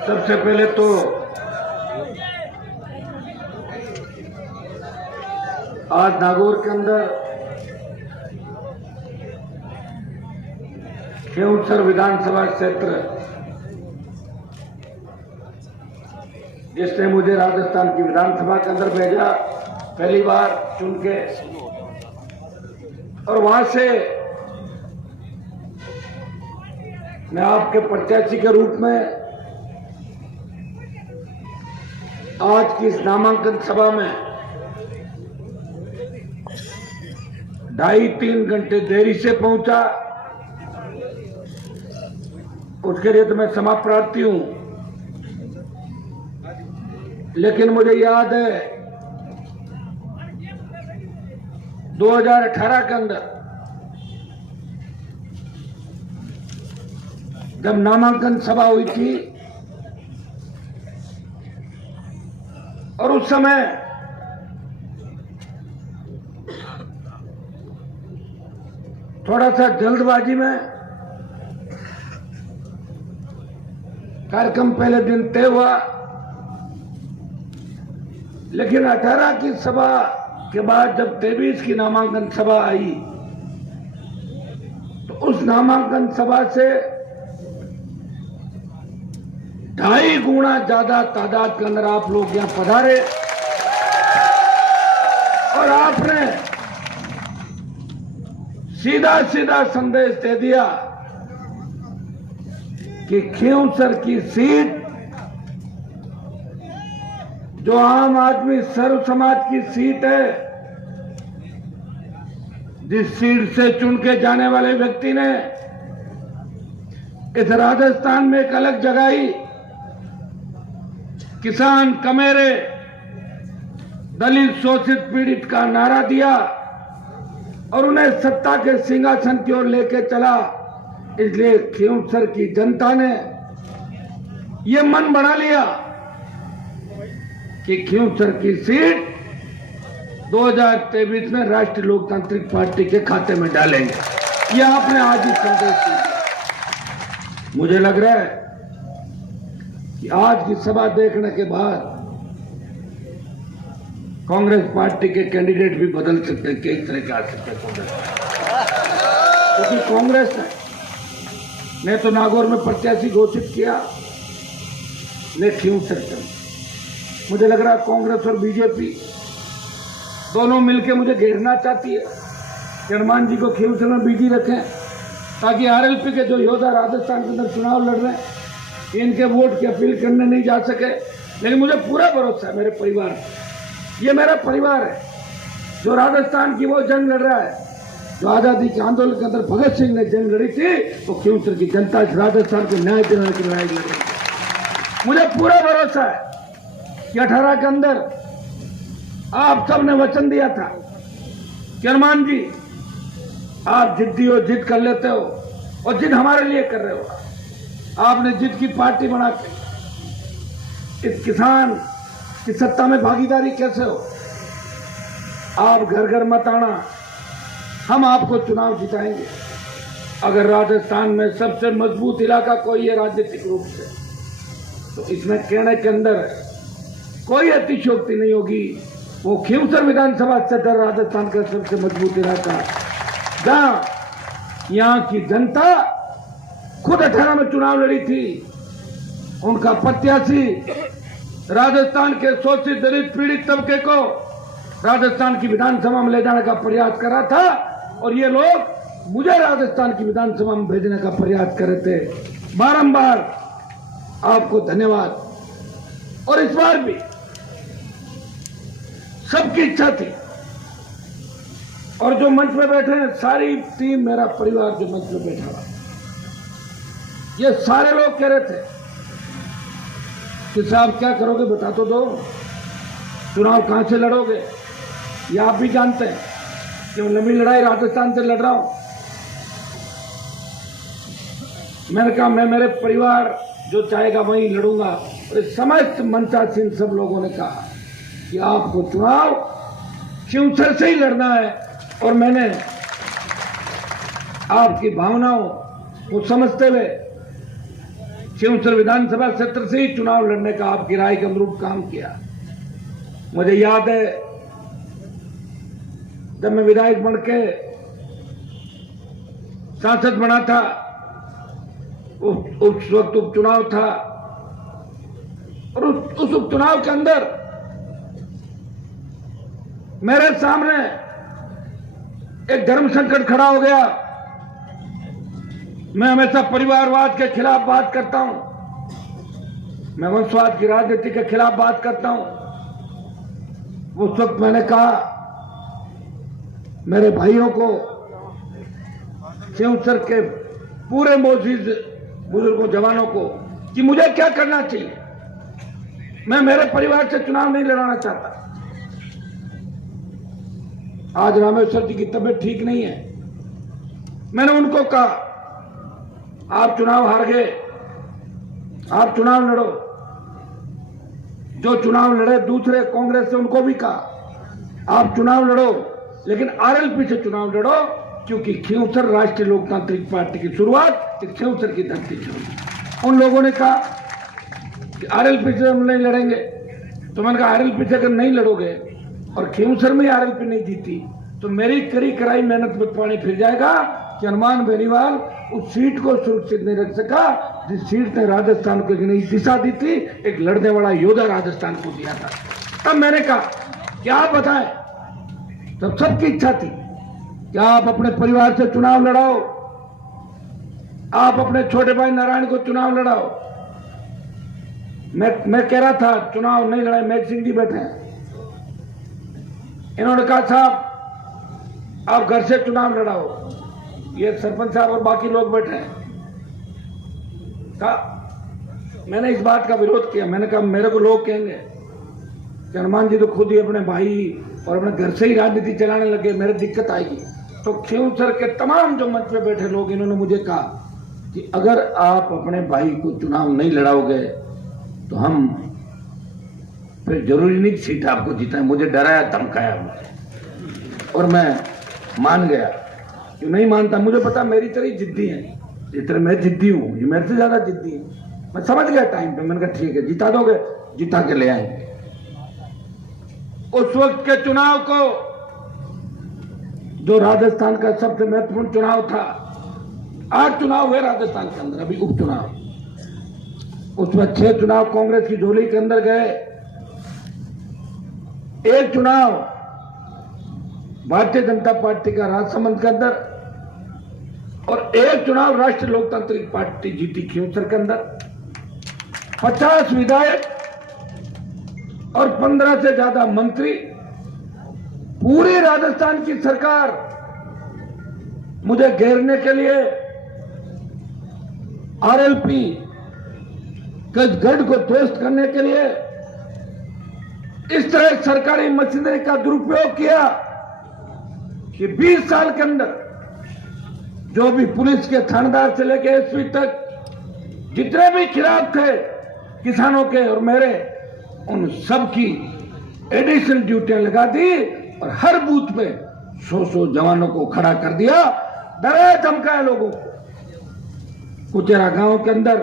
सबसे पहले तो आज नागौर के अंदर खिंवसर विधानसभा क्षेत्र जिसने मुझे राजस्थान की विधानसभा के अंदर भेजा पहली बार चुन के, और वहां से मैं आपके प्रत्याशी के रूप में आज की इस नामांकन सभा में 2.5-3 घंटे देरी से पहुंचा। उसके लिए तो मैं क्षमा प्रार्थी हूं, लेकिन मुझे याद है 2018 के अंदर जब नामांकन सभा हुई थी, और उस समय थोड़ा सा जल्दबाजी में कार्यक्रम पहले दिन तय हुआ, लेकिन 18 की सभा के बाद जब 23 की नामांकन सभा आई तो उस नामांकन सभा से 2.5 गुना ज्यादा तादाद के अंदर आप लोग यहां पधारे और आपने सीधा सीधा संदेश दे दिया कि खिंवसर की सीट जो आम आदमी सर्व समाज की सीट है, जिस सीट से चुन के जाने वाले व्यक्ति ने इस राजस्थान में एक अलग जगाई, किसान कमेरे दलित शोषित पीड़ित का नारा दिया और उन्हें सत्ता के सिंहासन की ओर लेके चला। इसलिए खिंवसर की जनता ने यह मन बना लिया कि खिंवसर की सीट 2023 में राष्ट्रीय लोकतांत्रिक पार्टी के खाते में डालेंगे। यह आपने आज ही संदेश दिया। मुझे लग रहा है कि आज की सभा देखने के बाद कांग्रेस पार्टी के कैंडिडेट भी बदल सकते हैं, कई तरह के आ सकते हैं कांग्रेस, क्योंकि कांग्रेस ने तो नागौर में प्रत्याशी घोषित किया, ने खिंवसर कर। मुझे लग रहा है कांग्रेस और बीजेपी दोनों मिलकर मुझे घेरना चाहती है कि हनुमान जी को खिंवसर में बिजी रखें, ताकि आरएलपी के जो योद्धा राजस्थान के अंदर चुनाव लड़ रहे हैं इनके वोट की अपील करने नहीं जा सके। लेकिन मुझे पूरा भरोसा है मेरे परिवार, ये मेरा परिवार है जो राजस्थान की वो जंग लड़ रहा है जो आजादी के आंदोलन के अंदर भगत सिंह ने जंग लड़ी थी, वो खिंवसर की जनता इस राजस्थान को न्याय दिलाने की लड़ाई लड़ रही है। मुझे पूरा भरोसा है कि 18 के अंदर आप सबने वचन दिया था कि हनुमान जी आप जिद्दी हो, जिद कर लेते हो और जिद हमारे लिए कर रहे हो। आपने जिद की पार्टी बना के इस किसान की सत्ता में भागीदारी कैसे हो? आप घर घर मत आना, हम आपको चुनाव जिताएंगे। अगर राजस्थान में सबसे मजबूत इलाका कोई है राजनीतिक रूप से, तो इसमें कहने के अंदर कोई अतिशयोक्ति नहीं होगी। वो खिंवसर विधानसभा क्षेत्र राजस्थान का सबसे मजबूत इलाका, जहां यहां की जनता खुद 18 में चुनाव लड़ी थी, उनका प्रत्याशी राजस्थान के शोषित दलित पीड़ित तबके को राजस्थान की विधानसभा में ले जाने का प्रयास कर रहा था, और ये लोग मुझे राजस्थान की विधानसभा में भेजने का प्रयास कर रहे थे। बारंबार आपको धन्यवाद। और इस बार भी सबकी इच्छा थी, और जो मंच में बैठे हैं सारी टीम, मेरा परिवार जो मंच में बैठा हुआ, ये सारे लोग कह रहे थे कि साहब क्या करोगे बता तो दो, चुनाव कहां से लड़ोगे? ये आप भी जानते हैं कि मैं लंबी लड़ाई राजस्थान से लड़ रहा हूं। मैंने कहा मैं मेरे परिवार जो चाहेगा वहीं लड़ूंगा। और समस्त मंचासीन सब लोगों ने कहा कि आपको चुनाव खिंवसर से ही लड़ना है, और मैंने आपकी भावनाओं को समझते हुए खिंवसर विधानसभा क्षेत्र से ही चुनाव लड़ने का आपकी राय के अनुरूप काम किया। मुझे याद है जब मैं विधायक बन के सांसद बना था, उस वक्त उपचुनाव था और उस उपचुनाव के अंदर मेरे सामने एक धर्म संकट खड़ा हो गया। मैं हमेशा परिवारवाद के खिलाफ बात करता हूं, मैं वंशवाद की राजनीति के खिलाफ बात करता हूं। उस वक्त मैंने कहा मेरे भाइयों को, खिंवसर के पूरे मोजीज बुजुर्गों जवानों को कि मुझे क्या करना चाहिए। मैं मेरे परिवार से चुनाव नहीं लड़ाना चाहता। आज रामेश्वर जी की तबीयत ठीक नहीं है। मैंने उनको कहा आप चुनाव हार गए, आप चुनाव लड़ो। जो चुनाव लड़े दूसरे कांग्रेस से उनको भी कहा आप चुनाव लड़ो, लेकिन आरएलपी से चुनाव लड़ो, क्योंकि खिंवसर राष्ट्रीय लोकतांत्रिक पार्टी की शुरुआत खिंवसर की धरती से हुई। उन लोगों ने कहा कि आरएलपी से हम नहीं लड़ेंगे। तो मैंने कहा आरएलपी से अगर नहीं लड़ोगे और खिंवसर में आरएलपी नहीं जीती तो मेरी करी कराई मेहनत में पानी फिर जाएगा कि हनुमान बेनीवाल उस सीट को सुरक्षित नहीं रख सका जिस सीट ने राजस्थान को एक नई दिशा दी थी, एक लड़ने वाला योद्धा राजस्थान को दिया था। तब मैंने कहा क्या आप बताएं, तब सबकी इच्छा थी कि आप अपने परिवार से चुनाव लड़ाओ, आप अपने छोटे भाई नारायण को चुनाव लड़ाओ। मैं कह रहा था चुनाव नहीं लड़ाए। मेघ सिंह जी बैठे हैं, इन्होंने कहा साहब आप घर से चुनाव लड़ाओ। ये सरपंच साहब और बाकी लोग बैठे हैं। मैंने इस बात का विरोध किया। मैंने कहा मेरे को लोग कहेंगे कि हनुमान जी तो खुद ही अपने भाई और अपने घर से ही राजनीति चलाने लगे, मेरे दिक्कत आएगी। तो खिंवसर के तमाम जो मंच पे बैठे लोग, इन्होंने मुझे कहा कि अगर आप अपने भाई को चुनाव नहीं लड़ाओगे तो हम फिर जरूरी नहीं सीट आपको जीता है। मुझे डराया, धमकाया मुझे और मैं मान गया। क्यों नहीं मानता, मुझे पता मेरी तरह जिद्दी है, जितने मैं जिद्दी हूं ये मेरे से ज्यादा जिद्दी है। मैं समझ गया टाइम पे। मैंने कहा ठीक है, जिता दोगे, जिता के ले आएंगे। उस वक्त के चुनाव को, जो राजस्थान का सबसे महत्वपूर्ण चुनाव था, 8 चुनाव हुए राजस्थान के अंदर, अभी उपचुनाव, उसमें 6 चुनाव कांग्रेस की झोली के अंदर गए, 1 चुनाव भारतीय जनता पार्टी का राजसमंद के अंदर और 1 चुनाव राष्ट्रीय लोकतांत्रिक पार्टी जीती खिंवसर के अंदर। 50 विधायक और 15 से ज्यादा मंत्री, पूरी राजस्थान की सरकार मुझे घेरने के लिए आरएलपी गढ़ को ध्वस्त करने के लिए इस तरह सरकारी मशीनरी का दुरुपयोग किया कि 20 साल के अंदर जो भी पुलिस के थानेदार से लेकर एसपी तक जितने भी खिलाफ थे किसानों के और मेरे, उन सब की एडिशनल ड्यूटियां लगा दी और हर बूथ पे 100 जवानों को खड़ा कर दिया, डराया धमकाया लोगों को। कुचेरा गांव के अंदर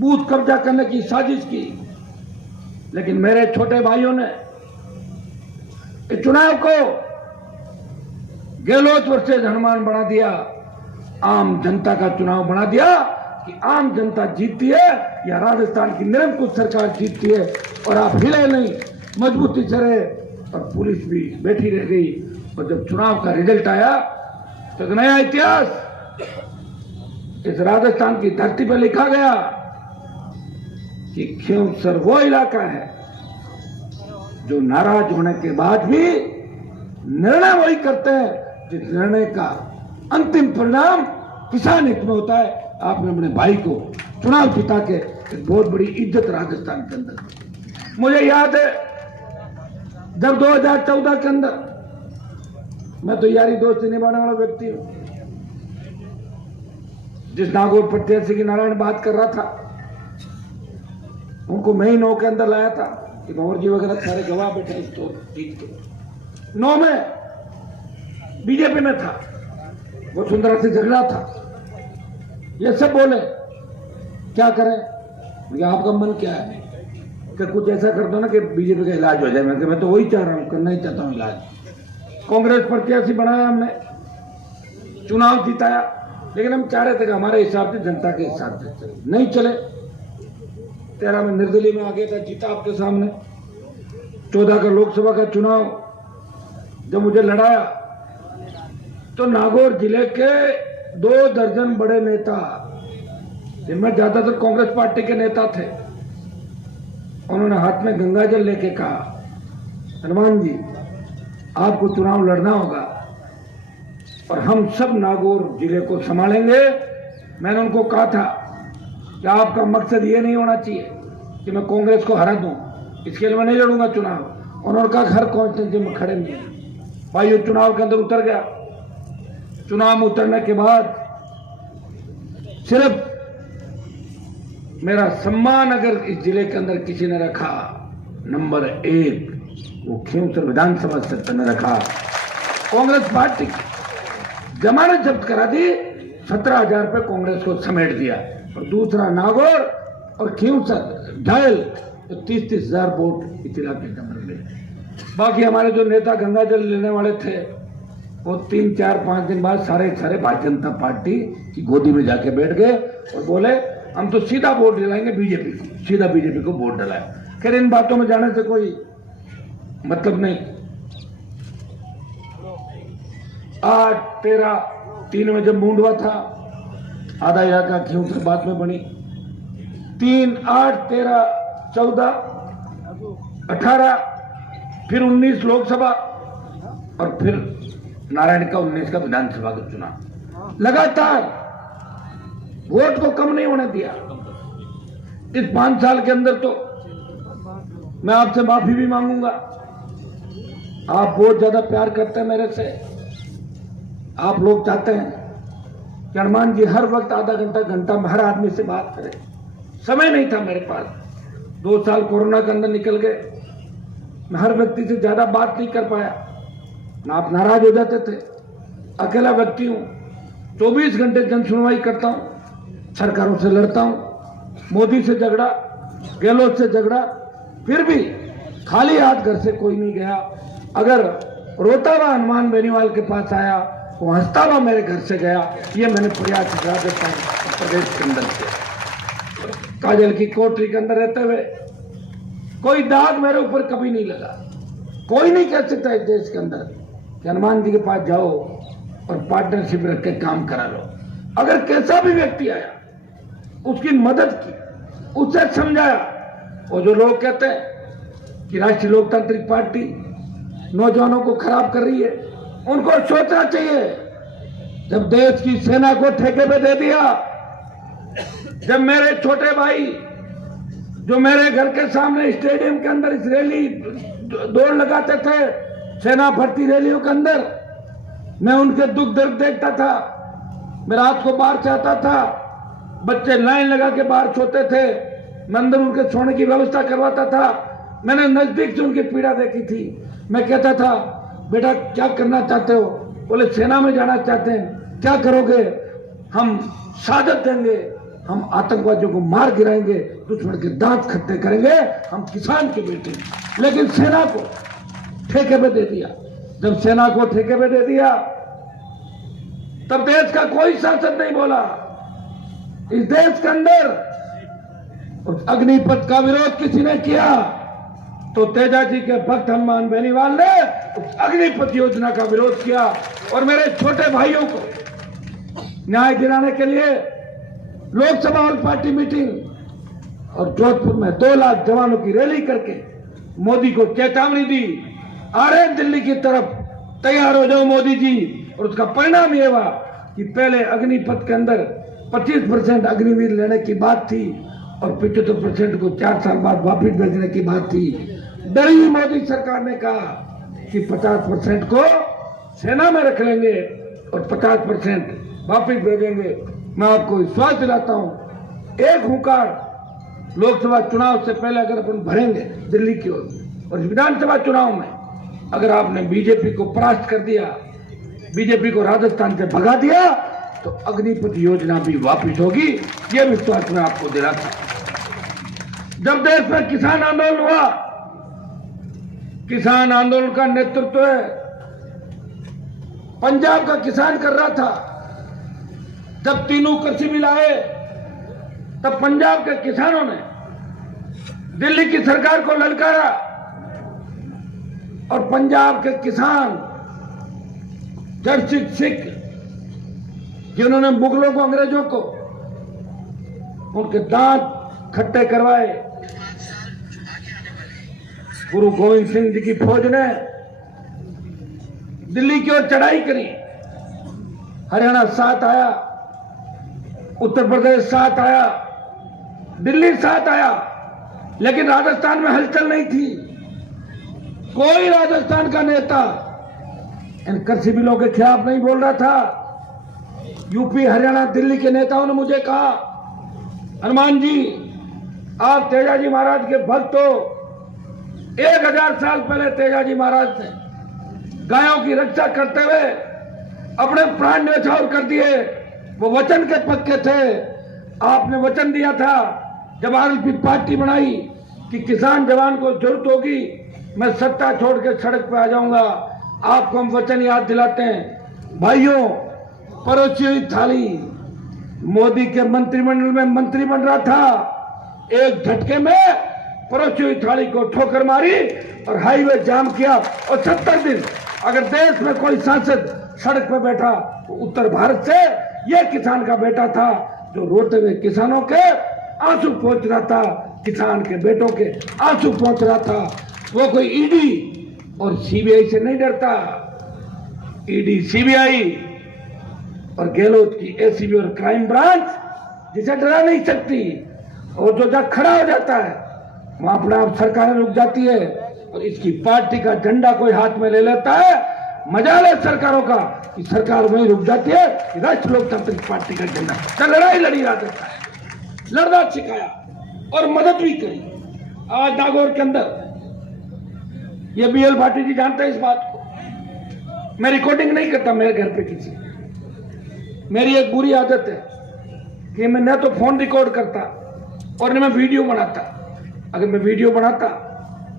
बूथ कब्जा करने की साजिश की, लेकिन मेरे छोटे भाइयों ने इस चुनाव को गहलोत वर्सेज हनुमान बना दिया, आम जनता का चुनाव बना दिया कि आम जनता जीतती है या राजस्थान की निरंकुश सरकार जीतती है। और आप हिले नहीं, मजबूती से रहे और पुलिस भी बैठी रह गई। और जब चुनाव का रिजल्ट आया तो एक नया इतिहास इस राजस्थान की धरती पर लिखा गया कि खिंवसर वो इलाका है जो नाराज होने के बाद भी निर्णय वही करते हैं जिस निर्णय का अंतिम परिणाम किसान हित में होता है। आपने अपने भाई को चुनाव जिता के एक बहुत बड़ी इज्जत राजस्थान के अंदर। मुझे याद है जब 2014 के अंदर, मैं तो यारी दोस्ती निभाने वाला व्यक्ति हूं, जिस नागौर प्रत्याशी की नारायण बात कर रहा था उनको मैं ही 9 के अंदर लाया था कि भंवर जी वगैरह सारे गवाह बैठे तो जीत के 9 में बीजेपी में था, वो सुंदरा से झगड़ा था, ये सब बोले क्या करें? आपका मन क्या है कि कुछ ऐसा कर दो ना कि बीजेपी का इलाज हो जाए। मैं तो वही चाह रहा हूँ, करना ही चाहता हूँ इलाज। कांग्रेस प्रत्याशी बनाया हमने, चुनाव जिताया, लेकिन हम चाह रहे थे कि हमारे हिसाब से, जनता के हिसाब से चले, नहीं चले। 13 में निर्दलीय में आ गया था, जीता आपके सामने। 14 का लोकसभा का चुनाव जब मुझे लड़ाया तो नागौर जिले के 2 दर्जन बड़े नेता, जिनमें ज्यादातर कांग्रेस पार्टी के नेता थे, उन्होंने हाथ में गंगा जल लेके कहा, हनुमान जी आपको चुनाव लड़ना होगा और हम सब नागौर जिले को संभालेंगे। मैंने उनको कहा था कि आपका मकसद ये नहीं होना चाहिए कि मैं कांग्रेस को हरा दूं, इसके लिए मैं नहीं लड़ूंगा चुनाव। उन्होंने कहा हर कॉन्स्टिट्यूंसी में खड़े नहीं। भाई वो चुनाव के अंदर उतर गया। चुनाव में उतरने के बाद सिर्फ मेरा सम्मान अगर इस जिले के अंदर किसी ने रखा, नंबर 1 वो खींवसर विधानसभा क्षेत्र ने रखा। कांग्रेस पार्टी जमानत जब्त करा दी, 17,000 रुपये कांग्रेस को समेट दिया। और दूसरा नागौर और खींवसर घायल, तो 30,000 वोट इस इलाके के अंदर मिले। बाकी हमारे जो नेता गंगा जल लेने वाले थे, वो 3, 4, 5 दिन बाद सारे भारतीय जनता पार्टी की गोदी में जाके बैठ गए और बोले हम तो सीधा वोट दिलाएंगे बीजेपी को, सीधा बीजेपी को वोट दिलाए। खैर इन बातों में जाने से कोई मतलब नहीं। 8, 13, 3 में जब मुंडवा था, आधा यहाँ का खींवसर बाद में बनी। 3, 8, 13, 14, 18, फिर 19 लोकसभा और फिर नारायण का 19 का विधानसभा का चुनाव। लगातार वोट को कम नहीं होने दिया। इस 5 साल के अंदर तो मैं आपसे माफी भी मांगूंगा। आप बहुत ज्यादा प्यार करते हैं मेरे से। आप लोग चाहते हैं कि हनुमान जी हर वक्त आधा घंटा में हर आदमी से बात करें। समय नहीं था मेरे पास। 2 साल कोरोना के अंदर निकल गए। मैं हर व्यक्ति से ज्यादा बात नहीं कर पाया। ना आप नाराज हो जाते थे। अकेला व्यक्ति हूं, 24 घंटे जन सुनवाई करता हूं, सरकारों से लड़ता हूं, मोदी से झगड़ा, गहलोत से झगड़ा, फिर भी खाली हाथ घर से कोई नहीं गया। अगर रोता हुआ हनुमान बेनीवाल के पास आया, वो हंसता हुआ मेरे घर से गया। ये मैंने प्रयास करा देता हूं प्रदेश के अंदर से। काजल की कोठरी के अंदर रहते हुए कोई दाग मेरे ऊपर कभी नहीं लगा। कोई नहीं कह सकता इस देश के अंदर कि हनुमान जी के पास जाओ और पार्टनरशिप रख के काम करा लो। अगर कैसा भी व्यक्ति आया, उसकी मदद की, उसे समझाया। और जो लोग कहते हैं कि राष्ट्रीय लोकतांत्रिक पार्टी नौजवानों को खराब कर रही है, उनको सोचना चाहिए। जब देश की सेना को ठेके पे दे दिया, जब मेरे छोटे भाई जो मेरे घर के सामने स्टेडियम के अंदर इस रैली दौड़ लगाते थे, सेना भर्ती रैलियों के अंदर, मैं उनके दुख दर्द देखता था। मैं रात को बाहर से आता था, बच्चे लाइन लगा के बाहर सोते थे, मैं अंदर उनके सोने की व्यवस्था करवाता था। मैंने नजदीक से उनकी पीड़ा देखी थी। मैं कहता था, बेटा क्या करना चाहते हो? बोले सेना में जाना चाहते हैं। क्या करोगे? हम शहादत देंगे, हम आतंकवादियों को मार गिराएंगे, दुश्मन के दांत खट्टे करेंगे, हम किसान के बेटे। लेकिन सेना को ठेके पे दे दिया। जब सेना को ठेके पे दे दिया, तब देश का कोई सांसद नहीं बोला। इस देश के अंदर उस अग्निपथ का विरोध किसी ने किया तो तेजाजी के भक्त हनुमान बेनीवाल ने उस अग्निपथ योजना का विरोध किया। और मेरे छोटे भाइयों को न्याय दिलाने के लिए लोकसभा ऑल पार्टी मीटिंग और जोधपुर में 2 लाख जवानों की रैली करके मोदी को चेतावनी दी, आ रहे दिल्ली की तरफ, तैयार हो जाओ मोदी जी। और उसका परिणाम यह हुआ कि पहले अग्निपथ के अंदर 25% अग्निवीर लेने की बात थी और 75% को 4 साल बाद वापिस भेजने की बात थी। डरी मोदी सरकार ने कहा कि 50% को सेना में रख लेंगे और 50% वापिस भेजेंगे। मैं आपको विश्वास दिलाता हूं, एक हुंकार लोकसभा चुनाव से पहले अगर अपन भरेंगे दिल्ली की ओर, और विधानसभा चुनाव में अगर आपने बीजेपी को परास्त कर दिया, बीजेपी को राजस्थान से भगा दिया, तो अग्निपथ योजना भी वापस होगी, यह विश्वास मैं आपको दिलाता हूं। जब देश में किसान आंदोलन हुआ, किसान आंदोलन का नेतृत्व पंजाब का किसान कर रहा था। जब तीनों कृषि बिल आए, तब पंजाब के किसानों ने दिल्ली की सरकार को ललकारा और पंजाब के किसान चर्चित सिख, जिन्होंने मुगलों को, अंग्रेजों को उनके दांत खट्टे करवाए, गुरु गोविंद सिंह जी की फौज ने दिल्ली की ओर चढ़ाई करी। हरियाणा साथ आया, उत्तर प्रदेश साथ आया, दिल्ली साथ आया, लेकिन राजस्थान में हलचल नहीं थी। कोई राजस्थान का नेता इन कृषि बिलों के खिलाफ नहीं बोल रहा था। यूपी, हरियाणा, दिल्ली के नेताओं ने मुझे कहा, हनुमान जी आप तेजाजी महाराज के भक्त हो। 1000 साल पहले तेजाजी महाराज ने गायों की रक्षा करते हुए अपने प्राण न्यौछावर कर दिए। वो वचन के पक्के थे। आपने वचन दिया था जब आरएलपी पार्टी बनाई कि किसान जवान को जरूरत होगी मैं सत्ता छोड़ के सड़क पे आ जाऊंगा। आपको हम वचन याद दिलाते हैं। भाइयों, परोसी हुई थाली, मोदी के मंत्रिमंडल में मंत्री बन रहा था, एक झटके में परोसी हुई थाली को ठोकर मारी और हाईवे जाम किया। और 70 दिन अगर देश में कोई सांसद सड़क पर बैठा तो उत्तर भारत से यह किसान का बेटा था जो रोते हुए किसानों के आंसू पहुंच रहा था, किसान के बेटों के आंसू पहुंच रहा था। वो कोई ईडी और सीबीआई से नहीं डरता। ईडी, सीबीआई और गहलोत की एसीबी और क्राइम ब्रांच जिसे डरा नहीं सकती, और जो जब खड़ा हो जाता है वहां अपने आप सरकारें रुक जाती है। और इसकी पार्टी का झंडा कोई हाथ में ले लेता है, मजाल है सरकारों का कि सरकार वहीं रुक जाती है। राष्ट्रीय लोकतांत्रिक पार्टी का झंडा तो लड़ाई लड़ी जाता है, लड़ना सिखाया और मदद भी करी। आज नागौर के अंदर ये बीएल भाटी जी जानते हैं इस बात को। मैं रिकॉर्डिंग नहीं करता मेरे घर पे किसी। मेरी एक बुरी आदत है कि मैं न तो फोन रिकॉर्ड करता और न मैं वीडियो बनाता। अगर मैं वीडियो बनाता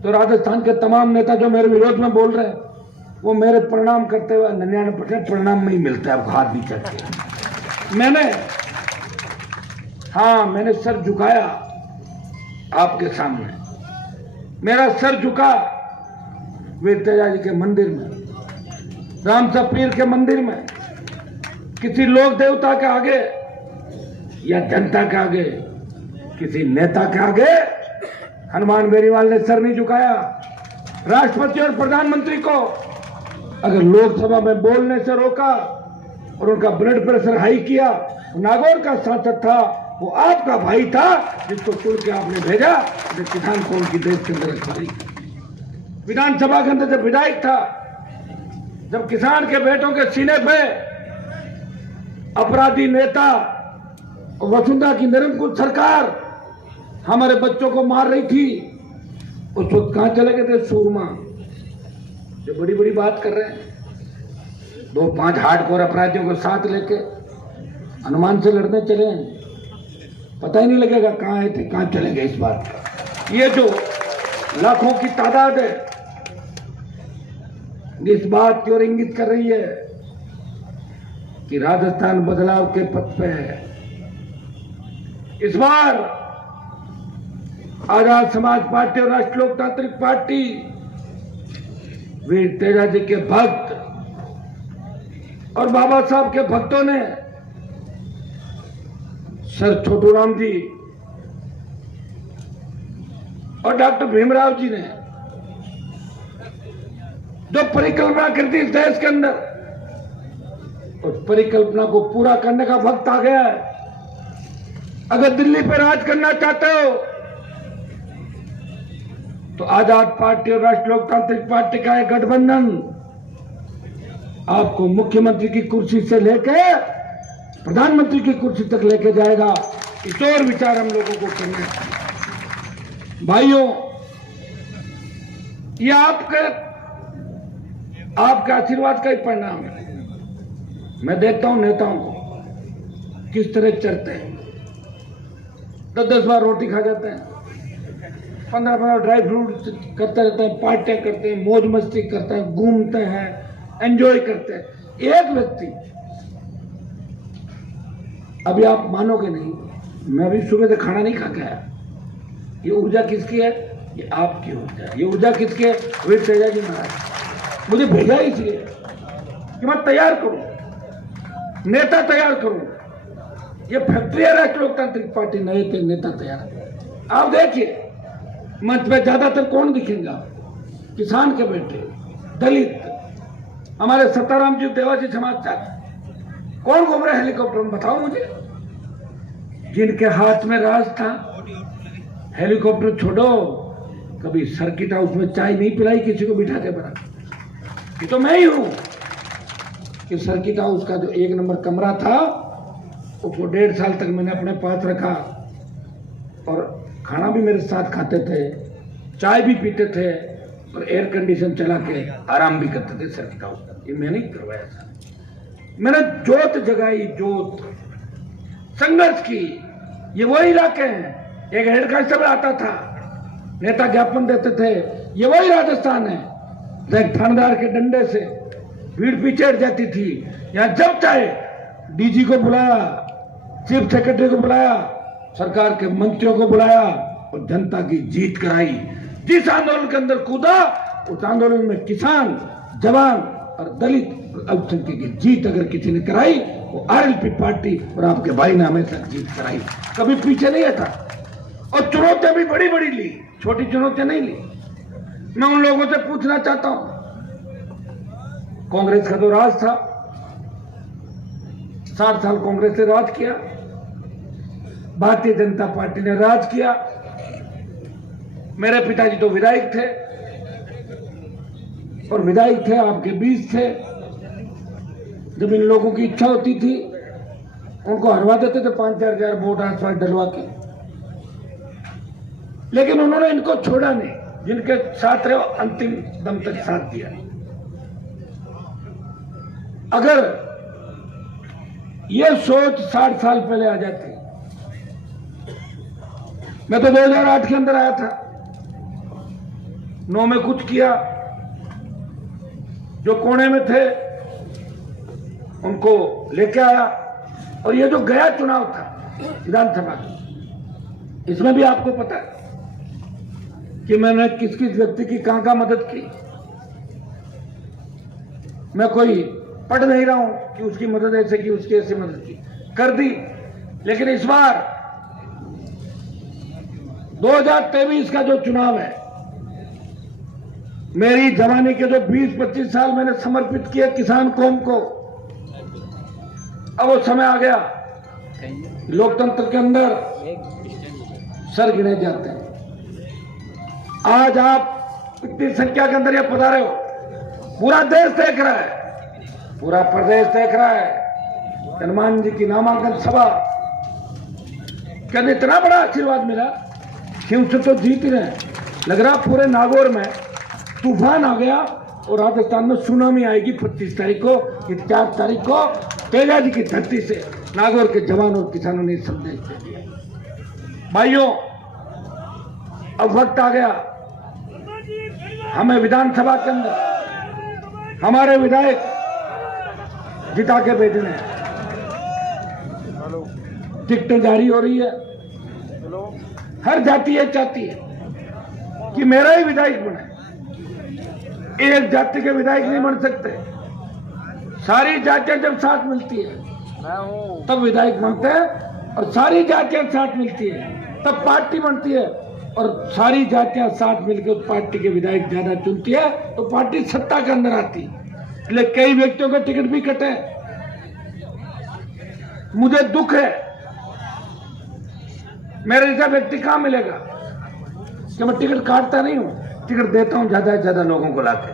तो राजस्थान के तमाम नेता जो मेरे विरोध में बोल रहे हैं वो मेरे प्रणाम करते हुए 99% प्रणाम में ही मिलता है। हाथ भी चढ़ते मैंने सर झुकाया आपके सामने। मेरा सर झुका वीर तेजाजी के मंदिर में, रामसा पीर के मंदिर में, किसी लोक देवता के आगे या जनता के आगे, किसी नेता के आगे हनुमान बेनीवाल ने सर नहीं झुकाया। राष्ट्रपति और प्रधानमंत्री को अगर लोकसभा में बोलने से रोका और उनका ब्लड प्रेशर हाई किया, नागौर का सांसद था, वो आपका भाई था जिसको चुन के आपने भेजा। किसान कौन की देश के अंदर रखवाली, विधानसभा के अंदर जब विधायक था, जब किसान के बेटों के सीने पे अपराधी नेता वसुंधरा की निरंकुश सरकार हमारे बच्चों को मार रही थी, उस वक्त कहां चले गए थे सूरमा जो बड़ी बड़ी बात कर रहे हैं। 2-5 हार्डकोर अपराधियों को साथ लेके हनुमान से लड़ने चले, पता ही नहीं लगेगा कहां आए थे कहां चले गए। इस बात का ये जो लाखों की तादाद है, इस बात की ओर इंगित कर रही है कि राजस्थान बदलाव के पथ पे है। इस बार आजाद समाज पार्टी और राष्ट्रीय लोकतांत्रिक पार्टी वीर तेजाजी के भक्त और बाबा साहब के भक्तों ने, सर छोटूराम जी और डॉक्टर भीमराव जी ने जो परिकल्पना कर दी इस देश के अंदर, उस परिकल्पना को पूरा करने का वक्त आ गया है। अगर दिल्ली पर राज करना चाहते हो तो आजाद पार्टी और राष्ट्रीय लोकतांत्रिक पार्टी का एक गठबंधन आपको मुख्यमंत्री की कुर्सी से लेके प्रधानमंत्री की कुर्सी तक लेके जाएगा। इस और विचार हम लोगों को करना है। भाइयों, ये आपके आशीर्वाद का ही परिणाम है। मैं देखता हूं नेताओं को, किस तरह चढ़ते हैं, 10-10 बार रोटी खा जाते हैं, 15-15 ड्राई फ्रूट करते रहते हैं, पार्टियां करते हैं, मौज मस्ती करते हैं, घूमते हैं, एंजॉय करते हैं। एक व्यक्ति, अभी आप मानोगे नहीं, मैं भी सुबह से खाना नहीं खा के आया। ये ऊर्जा किसकी है? ये आपकी ऊर्जा है। ये ऊर्जा किसकी है? वीर तेजा जी महाराज मुझे भेजा इसलिए कि मैं तैयार करूं, नेता तैयार करूं। ये फैक्ट्री है राष्ट्रीय लोकतांत्रिक पार्टी, नए नेता तैयार। आप देखिए मंच पे ज्यादातर कौन दिखेगा? किसान के बेटे, दलित, हमारे सत्ताराम जी देवासी समाज का। कौन घूम रहे हेलीकॉप्टर में? बताओ मुझे। जिनके हाथ में राज था, हेलीकॉप्टर छोड़ो, कभी सर्किट हाउस में चाय नहीं पिलाई किसी को बिठा के बना। ये तो मैं ही हूं कि सर्किट हाउस का जो 1 नंबर कमरा था उसको 1.5 साल तक मैंने अपने पास रखा और खाना भी मेरे साथ खाते थे, चाय भी पीते थे और एयर कंडीशन चला के आराम भी करते थे सर्किट हाउस का। ये मैंने करवाया था। मैंने जोत जगाई, जोत संघर्ष की। ये वही इलाके हैं। एक हेड कांस्टेबल आता था, नेता ज्ञापन देते थे। ये वही राजस्थान है जब थानेदार के डंडे से भीड़ पीछे हट जाती थी। यहाँ जब चाहे डीजी को बुलाया, चीफ सेक्रेटरी को बुलाया, सरकार के मंत्रियों को बुलाया और जनता की जीत कराई। जिस आंदोलन के अंदर कूदा, उस आंदोलन में किसान, जवान और दलित और अल्पसंख्यक की जीत अगर किसी ने कराई, वो आरएलपी पार्टी और आपके भाई ने हमेशा जीत कराई, कभी पीछे नहीं हटा। और चुनौतियां भी बड़ी बड़ी ली, छोटी चुनौतियां नहीं ली। मैं उन लोगों से पूछना चाहता हूं, कांग्रेस का तो राज था, 60 साल कांग्रेस ने राज किया, भारतीय जनता पार्टी ने राज किया। मेरे पिताजी तो विधायक थे और विधायक थे आपके बीच थे। जब इन लोगों की इच्छा होती थी उनको हरवा देते थे 5-4 हजार वोट आसपास डलवा के, लेकिन उन्होंने इनको छोड़ा नहीं। जिनके साथ रहे अंतिम दम तक साथ दिया। अगर ये सोच 60 साल पहले आ जाती, मैं तो 2008 के अंदर आया था, 9 में कुछ किया, जो कोने में थे उनको लेके आया। और ये जो गया चुनाव था विधानसभा का, इसमें भी आपको पता है कि मैंने किस किस व्यक्ति की कहां कहां मदद की। मैं कोई पढ़ नहीं रहा हूं कि उसकी मदद ऐसे की, उसकी ऐसी मदद की, कर दी। लेकिन इस बार 2023 का जो चुनाव है, मेरी जवानी के जो 20-25 साल मैंने समर्पित किए किसान कौम को, अब वो समय आ गया। लोकतंत्र के अंदर सर गिने जाते हैं। आज आप इतनी संख्या के अंदर ये पधारे हो, पूरा देश देख रहा है, पूरा प्रदेश देख रहा है। हनुमान जी की नामांकन सभा, क्या इतना बड़ा आशीर्वाद मिला कि उनसे तो जीत ही रहे। लग रहा पूरे नागौर में तूफान आ गया और राजस्थान में सुनामी आएगी 25 तारीख को। 4 तारीख को तेजा जी की धरती से नागौर के जवान और किसानों ने संदेश दे दिया। भाइयों, अब वक्त आ गया, हमें विधानसभा के अंदर हमारे विधायक जिता के भेजने हैं। टिकटें जारी हो रही है, हर जाति ये चाहती है कि मेरा ही विधायक बने। एक जाति के विधायक नहीं बन सकते, सारी जातियां जब साथ मिलती है तब विधायक बनते हैं, और सारी जातियां साथ मिलती है तब पार्टी बनती है, और सारी जातियां साथ मिलकर उस पार्टी के विधायक ज्यादा चुनती है तो पार्टी सत्ता के अंदर आती है। इसलिए कई व्यक्तियों के टिकट भी कटे। मुझे दुख है, मेरे जैसा व्यक्ति कहां मिलेगा कि मैं टिकट काटता नहीं हूं, टिकट देता हूं ज्यादा से ज्यादा लोगों को लाके,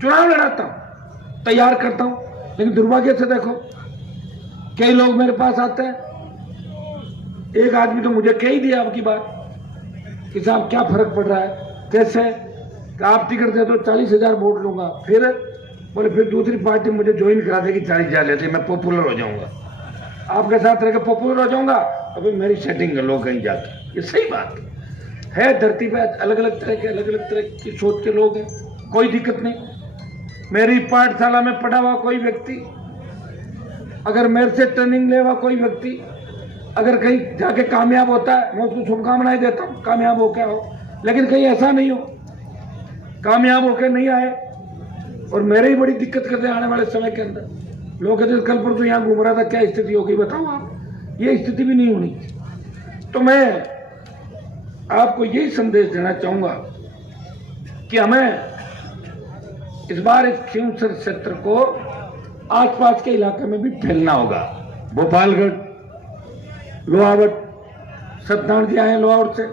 चुनाव लड़ाता हूं, तैयार करता हूं। लेकिन दुर्भाग्य से देखो, कई लोग मेरे पास आते हैं। एक आदमी तो मुझे कह ही दिया आपकी बात कि साहब क्या फर्क पड़ रहा है, कैसे, कि आप टिकट दे दो 40,000 वोट लूंगा। फिर बोले फिर दूसरी पार्टी मुझे ज्वाइन करा देगी, 40,000 लेते, मैं पॉपुलर हो जाऊंगा। आपके साथ रह के पॉपुलर हो जाऊंगा, अभी मेरी सेटिंग कर लो कहीं जाकर। ये सही बात है। धरती पे अलग अलग तरह की सोच के लोग हैं, कोई दिक्कत नहीं। मेरी पाठशाला में पढ़ा हुआ कोई व्यक्ति, अगर मेरे से ट्रेनिंग ले हुआ कोई व्यक्ति अगर कहीं जाके कामयाब होता है, मैं उसको शुभकामनाएं देता हूँ, कामयाब हो क्या हो। लेकिन कहीं ऐसा नहीं हो, कामयाब होकर नहीं आए और मेरे ही बड़ी दिक्कत करते आने वाले समय के अंदर। लोग कहते कल पर तो यहाँ घूम रहा था, क्या स्थिति होगी बताओ आप। ये स्थिति भी नहीं होनी। तो मैं आपको यही संदेश देना चाहूंगा कि हमें इस बार इस खींवसर क्षेत्र को आसपास के इलाके में भी फैलना होगा। भोपालगढ़, लोहावट, सतनाम जी आए लोहावट से,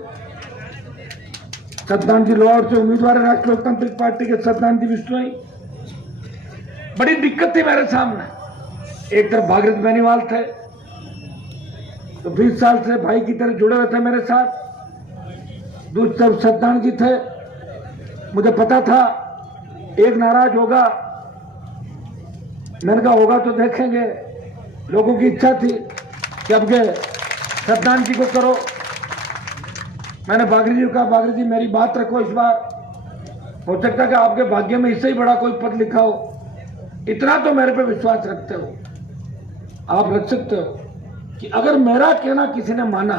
सतनाम जी लोहावट से उम्मीदवार है राष्ट्रीय लोकतांत्रिक पार्टी के सतनाम जी विश्नोई। बड़ी दिक्कत थी मेरे सामने। एक तरफ भागीरथ बेनीवाल थे, तो 20 साल से भाई की तरह जुड़े हुए थे मेरे साथ। दूसरी तरफ सतनाम जी थे, मुझे पता था एक नाराज होगा। मैंने कहा होगा तो देखेंगे। लोगों की इच्छा थी कि अब के सतनाम जी को करो। मैंने बागरी जी को कहा बागरी जी मेरी बात रखो, इस बार हो सकता है कि आपके भाग्य में इससे ही बड़ा कोई पद लिखा हो। इतना तो मेरे पे विश्वास रखते हो, आप रख सकते हो कि अगर मेरा कहना किसी ने माना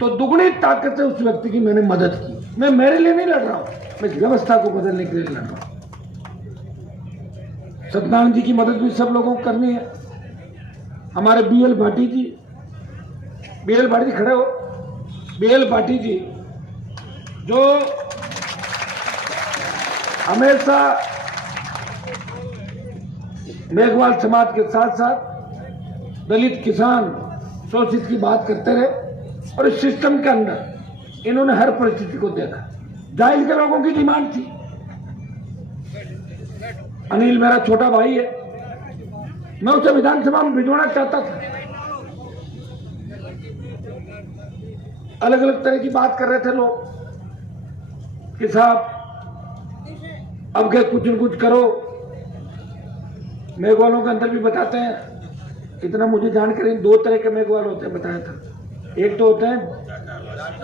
तो दुगनी ताकत से उस व्यक्ति की मैंने मदद की। मैं मेरे लिए नहीं लड़ रहा हूं, मैं व्यवस्था को बदलने के लिए लड़ रहा हूं। सतनाम जी की मदद भी सब लोगों को करनी है। हमारे बीएल भाटी जी, बीएल भाटी जी खड़े हो। बीएल भाटी जी जो हमेशा मेघवाल समाज के साथ साथ दलित, किसान, शोषित की बात करते रहे और इस सिस्टम के अंदर इन्होंने हर परिस्थिति को देखा। जाहिल के लोगों की डिमांड थी। अनिल मेरा छोटा भाई है, मैं उसे विधानसभा में भिजवाना चाहता था। अलग अलग तरह की बात कर रहे थे लोग कि साहब अब क्या कुछ न कुछ करो। मेघवालों के अंदर भी बताते हैं, इतना मुझे जानकारी, 2 तरह के मेघवाल होते हैं बताया था। एक तो होते हैं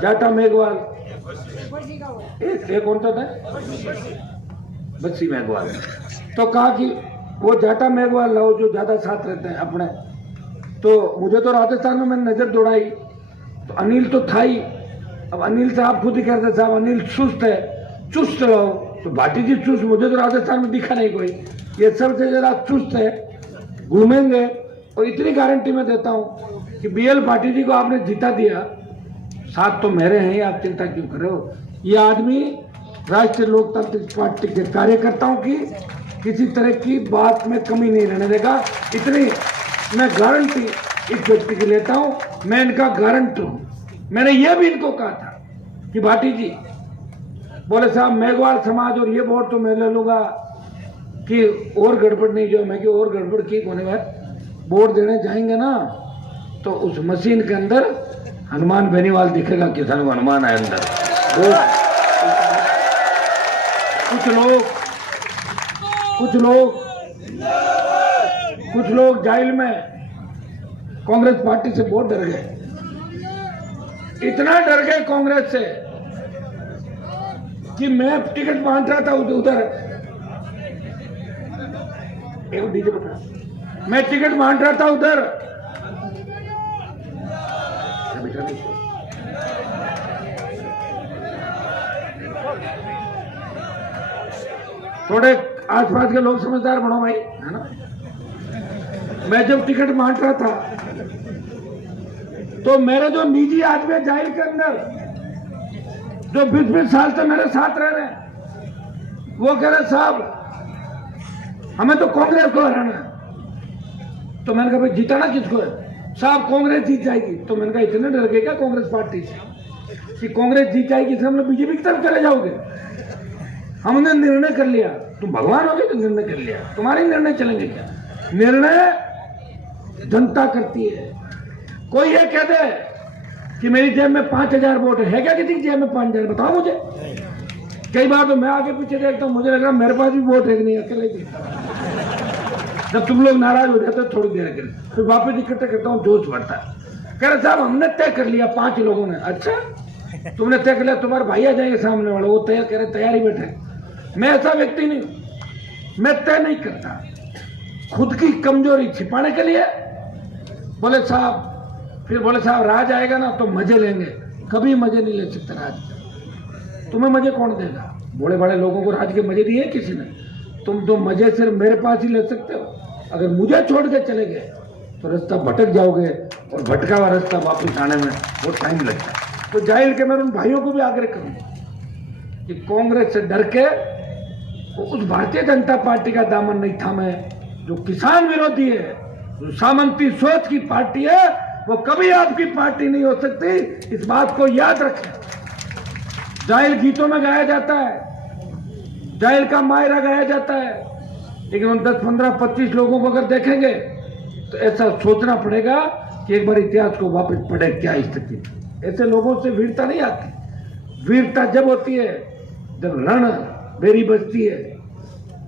जाटा मेघवाल, एक कौन सा होता है बस्सी मेघवाल। तो कहा कि वो जाटा मेघवाल लाओ जो ज्यादा साथ रहते हैं अपने। तो मुझे तो राजस्थान में मैंने नजर दौड़ाई तो अनिल तो था ही। अब अनिल से आप खुद ही कहते साहब अनिल सुस्त है, चुस्त रहो। तो भाटी जी चुस्त, मुझे तो राजस्थान में दिखा नहीं कोई। ये सबसे ज्यादा चुस्त है, घूमेंगे। और इतनी गारंटी मैं देता हूं कि बीएल भाटी जी को आपने जिता दिया, साथ तो मेरे हैं, आप चिंता क्यों कर रहे हो। ये आदमी राष्ट्रीय लोकतांत्रिक पार्टी के कार्यकर्ताओं की किसी तरह की बात में कमी नहीं रहने देगा। इतनी मैं गारंटी इस व्यक्ति की लेता हूं। मैं इनका गारंटर हूं। मैंने ये भी इनको कहा था कि भाटी जी बोले साहब मेघवाल समाज और ये वोट तो मैं ले लूंगा कि और गड़बड़ नहीं जो। मैं कि और गड़बड़ की होने में वोट देने जाएंगे ना तो उस मशीन के अंदर हनुमान बेनीवाल दिखेगा, किसान को हनुमान है अंदर। कुछ लोग जाहिल में कांग्रेस पार्टी से बहुत डर गए। इतना डर गए कांग्रेस से कि मैं टिकट बांट रहा था उधर, एक डीजे बता, मैं टिकट बांट रहा था उधर। थोड़े आसपास के लोग समझदार बनो भाई, है ना। मैं जब टिकट बांट रहा था तो मेरे जो निजी आदमी जाहिल के अंदर जो 20-20 साल से मेरे साथ रह रहे हैं, वो कह रहे साहब हमें तो कांग्रेस को हराना है। तो मैंने कहा भाई जिताना किसको है साहब, कांग्रेस जीत जाएगी। तो मैंने कहा इतने डर गए क्या कांग्रेस पार्टी से कि कांग्रेस जीत जाएगी तो हम लोग बीजेपी की तरफ चले जाओगे। हमने निर्णय कर लिया, तुम भगवान हो गए तो निर्णय कर लिया, तुम्हारे निर्णय चलेंगे क्या। निर्णय जनता करती है। कोई ये कह दे कि मेरी जेब में 5000 वोट है क्या, किसी की जेब में 5000, बताओ मुझे। कई बार तो मैं आगे पीछे देखता हूं, मुझे लग रहा मेरे पास भी वोट है कि नहीं, अकेले की। जब तुम लोग नाराज हो जाते हो थोड़ी देर के लिए, फिर वापस इकट्ठे करता हूँ, जोश बढ़ता है। कह रहे साहब हमने तय कर लिया 5 लोगों ने। अच्छा तुमने तय कर लिया, तुम्हारे भाई आ जाएंगे सामने वाले, वो तय करे, तैयारी बैठे। मैं ऐसा व्यक्ति नहीं हूं, मैं तय नहीं करता। खुद की कमजोरी छिपाने के लिए बोले साहब, फिर बोले साहब राज आएगा ना तो मजे लेंगे। कभी मजे नहीं ले सकते राज। तुम्हें मजे कौन देगा? बड़े बड़े लोगों को राज के मजे दिए किसी ने? तुम तो मजे सिर्फ मेरे पास ही ले सकते हो। अगर मुझे छोड़ के चले गए तो रास्ता भटक जाओगे, और भटका हुआ रास्ता वापस आने में बहुत टाइम लगता है। तो जाहिर के मैं उन भाइयों को भी आग्रह करूंगा कि कांग्रेस से डर के वो उस भारतीय जनता पार्टी का दामन नहीं थामे जो किसान विरोधी है, जो सामंती सोच की पार्टी है। वो कभी आपकी पार्टी नहीं हो सकती, इस बात को याद रखें। जाहिल गीतों में गाया जाता है, जाहिल का मायरा गाया जाता है, लेकिन उन 10, 15, 25 लोगों को अगर देखेंगे तो ऐसा सोचना पड़ेगा कि एक बार इतिहास को वापस पढ़े, क्या स्थिति। ऐसे लोगों से वीरता नहीं आती। वीरता जब होती है जब रण बेरी बजती है।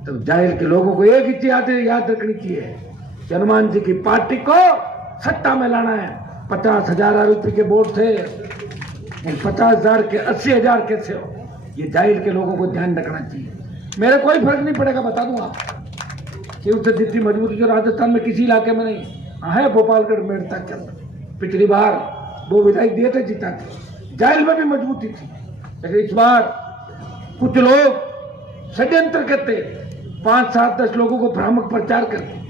तब जाहिल के लोगों को एक ही चीज याद रखनी चाहिए कि हनुमान जी की पार्टी को सत्ता में लाना है। 50,000 रुपये के वोट थे, 50,000 के 80,000 कैसे हो, ये जाहिल के लोगों को ध्यान रखना चाहिए। मेरे कोई फर्क नहीं पड़ेगा, बता दूं आपको कि उससे जितनी मजबूती जो राजस्थान में किसी इलाके में नहीं है। भोपालगढ़ मेड़ता के अंदर पिछली बार 2 विधायक दिए थे, जीता थे, जाहिल में भी मजबूती थी। लेकिन इस बार कुछ लोग षड्यंत्र करते, 5, 7, 10 लोगों को भ्रामक प्रचार करते,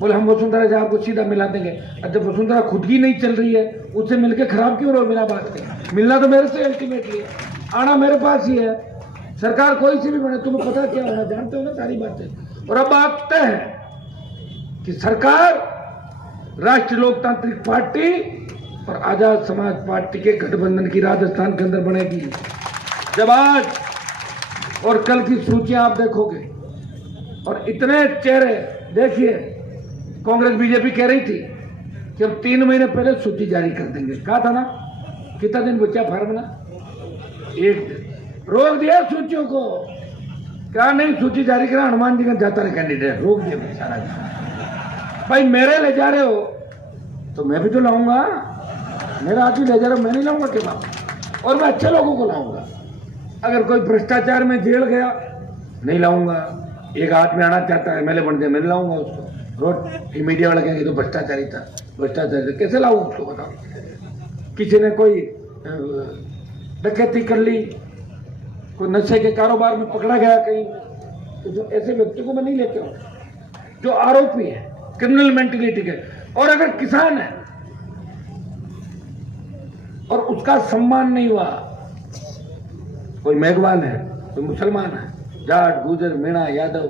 बोले हम वसुंधरा जी आपको सीधा मिला देंगे। अब जब वसुंधरा खुद की नहीं चल रही है, उससे मिलकर खराब क्यों रहो बिना बात के? मिलना तो मेरे से अल्टीमेटली, आना मेरे पास ही है। सरकार कोई सी भी बने, तुम्हें पता क्या होना, जानते हो ना सारी बातें। और अब बात तय है कि सरकार राष्ट्रीय लोकतांत्रिक पार्टी और आजाद समाज पार्टी के गठबंधन की राजस्थान के अंदर बनेगी। जब आज और कल की सूचियां आप देखोगे और इतने चेहरे देखिए, कांग्रेस बीजेपी कह रही थी कि हम 3 महीने पहले सूची जारी कर देंगे। कहा था ना, कितना दिन बचा फार्मूला? 1 दिन। रोक दिया सूचियों को, क्या नहीं सूची जारी करा, हनुमान जी का जाता रहे कैंडिडेट, रोक दिया सारा। भाई मेरे ले जा रहे हो तो मैं भी तो लाऊंगा, मेरा आदमी ले जा रहे हो, मैं नहीं लाऊंगा के बाप। और मैं अच्छे लोगों को लाऊंगा। अगर कोई भ्रष्टाचार में जेल गया नहीं लाऊंगा। एक आदमी आना चाहता है एमएलए बन जाए, मैं लाऊंगा उसको। रोड मीडिया वाले कहेंगे तो भ्रष्टाचारी था, भ्रष्टाचारी था, कैसे लाऊं उसको बताओ? किसी ने कोई डकैती कर ली, कोई नशे के कारोबार में पकड़ा गया कहीं, तो जो ऐसे व्यक्ति को मैं नहीं लेता हूं जो आरोपी है, क्रिमिनल मेंटेलिटी के। और अगर किसान है और उसका सम्मान नहीं हुआ, कोई मेघवाल है, कोई मुसलमान है, जाट, गुजर, मीणा, यादव,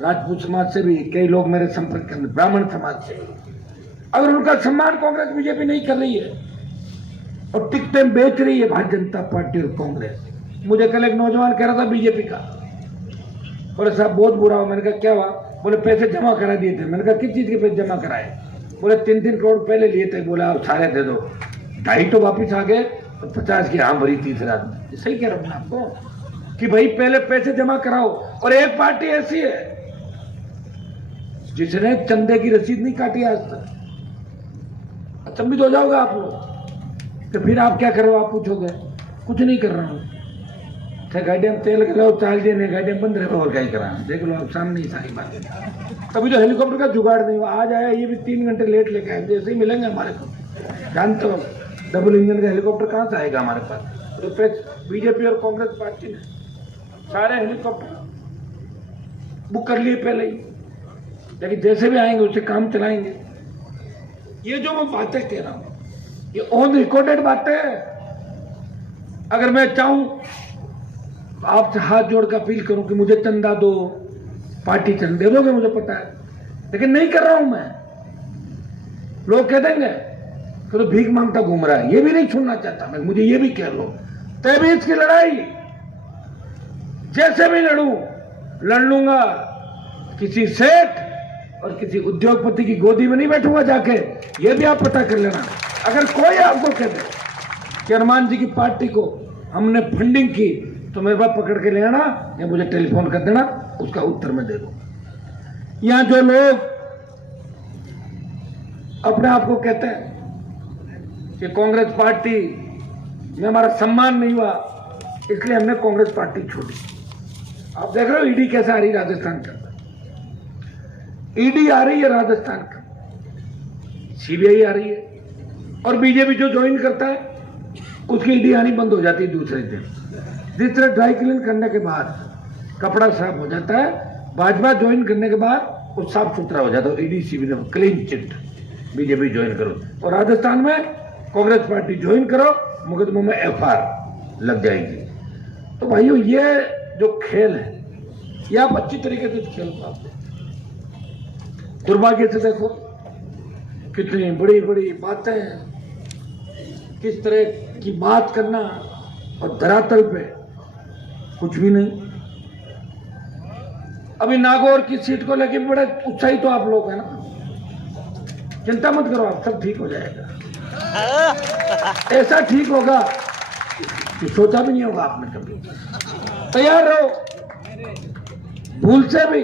राजपूत समाज से भी कई लोग मेरे संपर्क के अंदर, ब्राह्मण समाज से, अगर उनका सम्मान कांग्रेस बीजेपी नहीं कर रही है और टिकटें बेच रही है भारतीय जनता पार्टी और कांग्रेस। मुझे कल एक नौजवान कह रहा था बीजेपी का, बोले साहब बहुत बुरा हो। मैंने कहा क्या हुआ? बोले पैसे जमा करा दिए थे। मैंने कहा किस चीज के पैसे जमा कराए? बोले 3-3 करोड़ पहले लिए थे। बोला आप सारे दे दो, 2.5 तो वापिस आ गए, 50 की हाँ भरी तीसरा। सही कह रहा हूं आपको कि भाई पहले पैसे जमा कराओ। और एक पार्टी ऐसी है जिसने चंदे की रसीद नहीं काटी आज तक। अचंभित हो जाओगे आप लोग, तो फिर आप क्या कर रहे हो? आप पूछोगे कुछ नहीं कर रहा हूं, गाड़ी में तेल कराओ, चाल दिए, गाड़ी में बंद रहे और क्या करा, देख लो आप सामने ही सारी बात। तभी तो हेलीकॉप्टर का जुगाड़ नहीं हुआ। आज आया, ये भी 3 घंटे लेट लेके आए, जैसे ही मिलेंगे हमारे को। जानते हो डबल इंजन का हेलीकॉप्टर कहाँ से आएगा हमारे पास? तो बीजेपी और कांग्रेस पार्टी ने सारे हेलीकॉप्टर बुक कर लिए पहले ही, लेकिन जैसे भी आएंगे उससे काम चलाएंगे। ये जो मैं बातें कह रहा हूं, ये ऑन रिकॉर्डेड बातें। अगर मैं चाहूं आपसे हाथ जोड़कर अपील करूं कि मुझे चंदा दो, पार्टी चंदा दे दोगे, मुझे पता है, लेकिन नहीं कर रहा हूं मैं। लोग कह देंगे तो भीख मांगता घूम रहा है, ये भी नहीं सुनना चाहता मैं। मुझे ये भी कह लो, तेबीज की लड़ाई जैसे भी लड़ लूंगा। किसी सेठ और किसी उद्योगपति की गोदी में नहीं बैठूंगा जाके, ये भी आप पता कर लेना। अगर कोई आपको कह दे कि हनुमान जी की पार्टी को हमने फंडिंग की, तो मेरे पास पकड़ के ले आना या मुझे टेलीफोन कर देना, उसका उत्तर मैं दे दूंगा। यहाँ जो लोग अपने आप को कहते हैं कि कांग्रेस पार्टी में हमारा सम्मान नहीं हुआ, इसलिए हमने कांग्रेस पार्टी छोड़ी। आप देख रहे हो ईडी कैसे आ रही राजस्थान का, ईडी आ रही है राजस्थान का, सीबीआई आ रही है, और बीजेपी जो ज्वाइन करता है उसकी ईडी आनी बंद हो जाती है दूसरे दिन। जिस तरह ड्राई क्लीन करने के बाद कपड़ा साफ हो जाता है, भाजपा ज्वाइन करने के बाद वो साफ सुथरा हो जाता है। ED CBI clean chit, BJP join करो, और राजस्थान में कांग्रेस पार्टी ज्वाइन करो, मुकदमों में एफआईआर लग जाएगी। तो भाइयों ये जो खेल है ये आप अच्छी तरीके से खेल पाते। दुर्भाग्य से देखो कितनी बड़ी बड़ी बातें हैं, किस तरह की बात करना, और धरातल पे कुछ भी नहीं। अभी नागौर की सीट को लेकर बड़े उत्साहित तो आप लोग हैं ना, चिंता मत करो, आप सब ठीक हो जाएगा। ऐसा ठीक होगा कि सोचा भी नहीं होगा आपने कभी। तैयार रहो, भूल से भी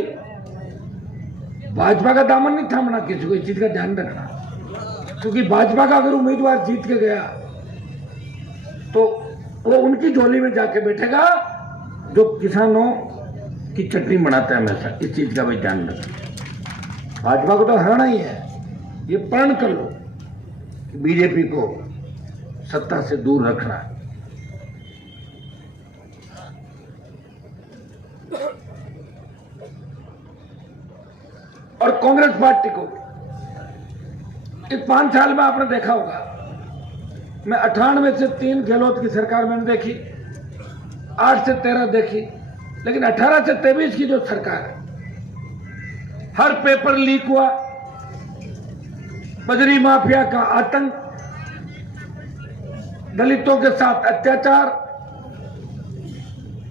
भाजपा का दामन नहीं थामना, किसी को इस चीज का ध्यान रखना, क्योंकि भाजपा का अगर उम्मीदवार जीत के गया तो वो उनकी झोली में जाके बैठेगा जो किसानों की चटनी बनाता है हमेशा। इस चीज का भी ध्यान रखना, भाजपा को तो हराना ही है। ये प्रण कर लो कि बीजेपी को सत्ता से दूर रखना है। और कांग्रेस पार्टी को इस 5 साल में आपने देखा होगा, मैं 98 से 3 गहलोत की सरकार मैंने देखी, 8 से 13 देखी, लेकिन 18 से 23 की जो सरकार है, हर पेपर लीक हुआ, बजरी माफिया का आतंक, दलितों के साथ अत्याचार,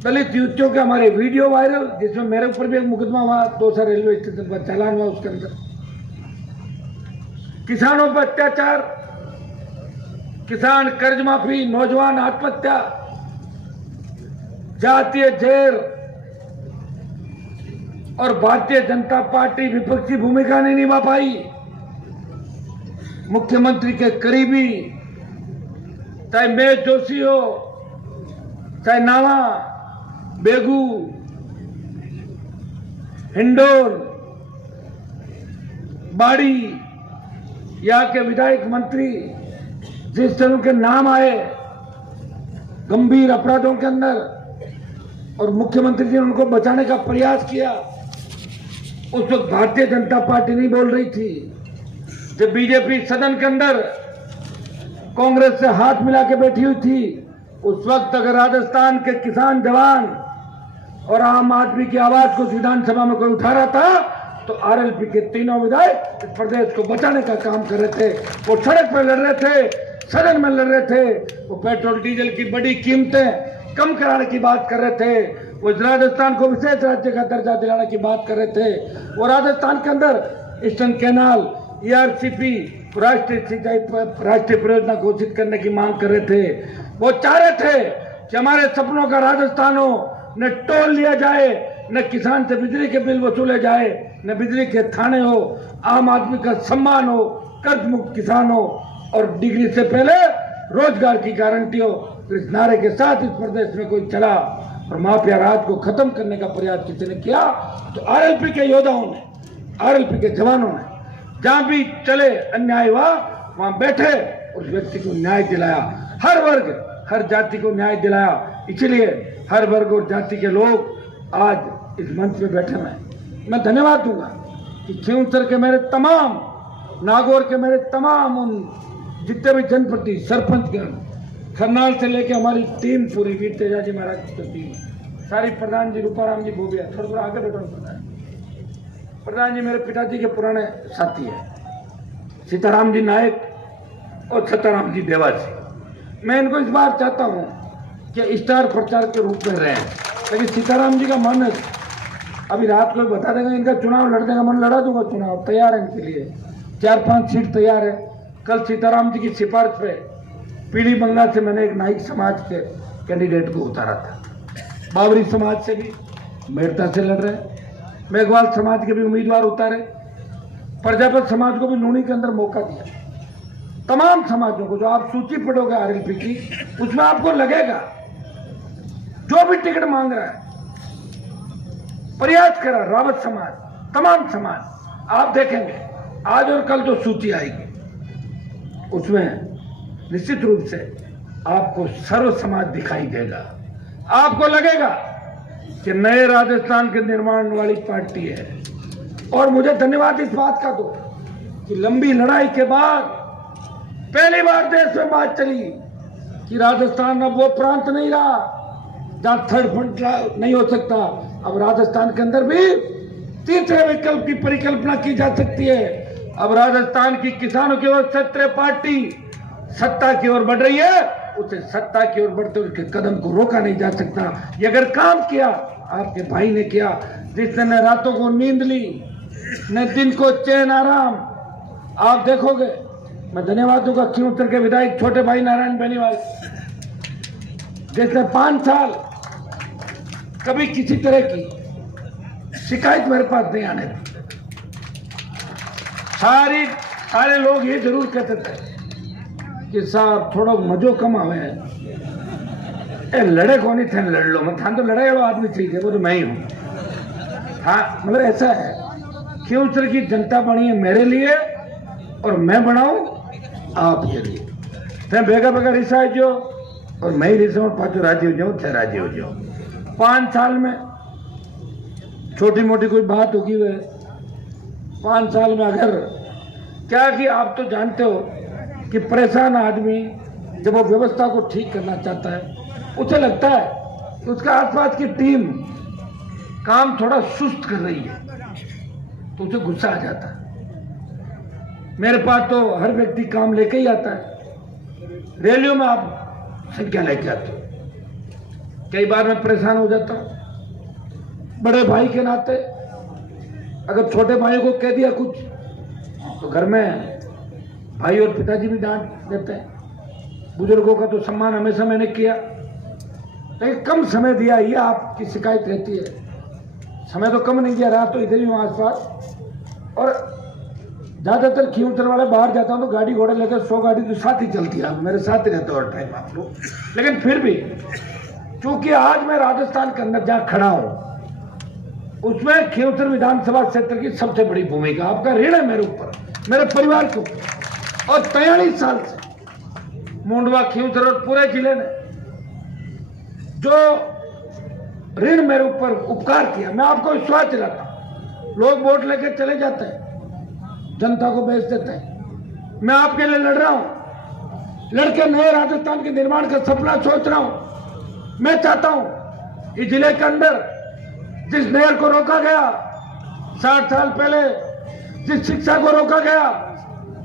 दलित युवतियों के हमारे वीडियो वायरल, जिसमें मेरे ऊपर भी एक मुकदमा हुआ, 200 रेलवे स्टेशन पर चालान हुआ, उसके अंदर किसानों पर अत्याचार, किसान कर्ज माफी, नौजवान आत्महत्या, जातीय जेल, और भारतीय जनता पार्टी विपक्षी भूमिका नहीं निभा पाई। मुख्यमंत्री के करीबी, चाहे मेज जोशी हो, चाहे नावा, बेगू, हिंडोल, बाड़ी, यहाँ के विधायक मंत्री, जिस तरह के नाम आए गंभीर अपराधों के अंदर, और मुख्यमंत्री जी ने उनको बचाने का प्रयास किया, उस वक्त भारतीय जनता पार्टी नहीं बोल रही थी। जब बीजेपी सदन के अंदर कांग्रेस से हाथ मिला के बैठी हुई थी, उस वक्त अगर राजस्थान के किसान जवान और आम आदमी की आवाज को विधानसभा में कोई उठा रहा था, तो आरएलपी के तीनों विधायक इस प्रदेश को बचाने का काम कर रहे थे। वो सड़क पर लड़ रहे थे, सदन में लड़ रहे थे, वो पेट्रोल डीजल की बड़ी कीमतें कम कराने की बात कर रहे थे, वो राजस्थान को विशेष राज्य का दर्जा दिलाने की बात कर रहे थे, वो राजस्थान के अंदर ईस्टर्न कैनाल, ईआरसीपी, राष्ट्रीय सिंचाई राष्ट्रीय परियोजना घोषित करने की मांग कर रहे थे। वो चाह रहे थे कि हमारे सपनों का राजस्थान हो, न टोल लिया जाए, न किसान से बिजली के बिल वसूले जाए, न बिजली के थाने हो, आम आदमी का सम्मान हो, कर्ज मुक्त किसान हो, और डिग्री से पहले रोजगार की गारंटी हो। तो इस नारे के साथ इस प्रदेश में कोई चला और माफिया राज को खत्म करने का प्रयास किसी ने किया, तो आरएलपी के योद्धाओं ने, आरएलपी के जवानों ने जहां भी चले अन्याय हुआ वहां बैठे उस व्यक्ति को न्याय दिलाया, हर वर्ग हर जाति को न्याय दिलाया। इसलिए हर वर्ग और जाति के लोग आज इस मंच में बैठे हैं। मैं धन्यवाद दूंगा कि खींवसर के मेरे तमाम, नागौर के मेरे तमाम उन जितने भी जनप्रति सरपंचगण, खरनाल से लेके हमारी टीम पूरी, वीर तेजा जी महाराज की टीम, सारी प्रधान जी, रूपाराम जी भोबिया, थोड़ा आगे बैठो प्रधान जी मेरे पिताजी के पुराने साथी हैं, सीताराम जी नायक और सताराम जी देवासी। मैं इनको इस बार चाहता हूं कि स्टार प्रचारक के रूप में रहें, लेकिन सीताराम जी का मन अभी रात को बता देगा, इनका चुनाव लड़ देगा, मन लड़ा दूंगा, चुनाव तैयार है इनके लिए, 4-5 सीट तैयार है। कल सीताराम जी की सिफारिश पे पीली बंगाल से मैंने एक नाइक समाज के कैंडिडेट को उतारा था, बावरी समाज से भी मेड़ता से लड़ रहे, मेघवाल समाज के भी उम्मीदवार उतारे, प्रजापत समाज को भी नूनी के अंदर मौका दिया। तमाम समाजों को, जो आप सूची पढ़ोगे आरएलपी की, उसमें आपको लगेगा जो भी टिकट मांग रहा है, प्रयास करा, रावत समाज, तमाम समाज, आप देखेंगे आज और कल जो सूची आएगी उसमें निश्चित रूप से आपको सर्व समाज दिखाई देगा। आपको लगेगा कि नए राजस्थान के निर्माण वाली पार्टी है। और मुझे धन्यवाद इस बात का दो कि लंबी लड़ाई के बाद पहली बार देश में बात चली कि राजस्थान अब वो प्रांत नहीं रहा जहां थर्ड फ्रंट नहीं हो सकता। अब राजस्थान के अंदर भी तीसरे विकल्प की परिकल्पना की जा सकती है। अब राजस्थान की किसानों की ओर क्षेत्रीय पार्टी सत्ता की ओर बढ़ रही है, उसे सत्ता की ओर बढ़ते उसके कदम को रोका नहीं जा सकता। ये अगर काम किया आपके भाई ने किया, जिसने न रातों को नींद ली न दिन को चैन आराम, आप देखोगे। मैं धन्यवाद दूंगा खींवसर के विधायक छोटे भाई नारायण बेनीवाल, जिसने 5 साल कभी किसी तरह की शिकायत मेरे पास नहीं आने दी। सारे लोग ये जरूर कहते थे कि साहब थोड़ा मजो कम आवे, लड़े कौन ही थे, लड़ लो। मैं था तो लड़ाई वाला आदमी चाहिए, वो तो मैं ही हूं। हाँ, मगर ऐसा है, खींवसर की जनता बनी है मेरे लिए और मैं बनाऊं आपके लिए। थे बेगा बेगा रिसाई जो और मैं ही रिसाऊं, पाँचों राजी हो जाऊं, 6 राजी हो जाऊं। 5 साल में छोटी मोटी कोई बात होगी वह 5 साल में अगर क्या कि आप तो जानते हो कि परेशान आदमी जब वो व्यवस्था को ठीक करना चाहता है, उसे लगता है कि उसके आसपास की टीम काम थोड़ा सुस्त कर रही है, तो उसे गुस्सा आ जाता है। मेरे पास तो हर व्यक्ति काम लेके ही आता है। रैलियों में आप संख्या लेके आते हो, कई बार मैं परेशान हो जाता हूं। बड़े भाई के नाते अगर छोटे भाई को कह दिया कुछ तो घर में भाई और पिताजी भी डांट देते हैं। बुजुर्गों का तो सम्मान हमेशा मैंने किया, लेकिन कम समय दिया, ये आपकी शिकायत रहती है। समय तो कम नहीं दिया, रात तो इधर ही हूँ आसपास। और ज्यादातर खींवसर वाले बाहर जाता हूँ तो गाड़ी घोड़े लेकर 100 गाड़ी तो साथ ही चलती है, मेरे साथ ही रहते हो हर टाइम आप लोग। लेकिन फिर भी क्योंकि आज मैं राजस्थान के अंदर जहां खड़ा हूं, उसमें खींवसर विधानसभा क्षेत्र की सबसे बड़ी भूमिका, आपका ऋण है मेरे ऊपर, मेरे परिवार के ऊपर। और 43 साल से मुंडवा, खींवसर और पूरे जिले ने जो ऋण मेरे ऊपर उपकार किया, मैं आपको विश्वास दिलाता हूं। लोग वोट लेकर चले जाते हैं, जनता को बेच देते हैं। मैं आपके लिए लड़ रहा हूं, लड़के नए राजस्थान के निर्माण का सपना सोच रहा हूं। मैं चाहता हूं इस जिले के अंदर जिस नहर को रोका गया 60 साल पहले, जिस शिक्षा को रोका गया,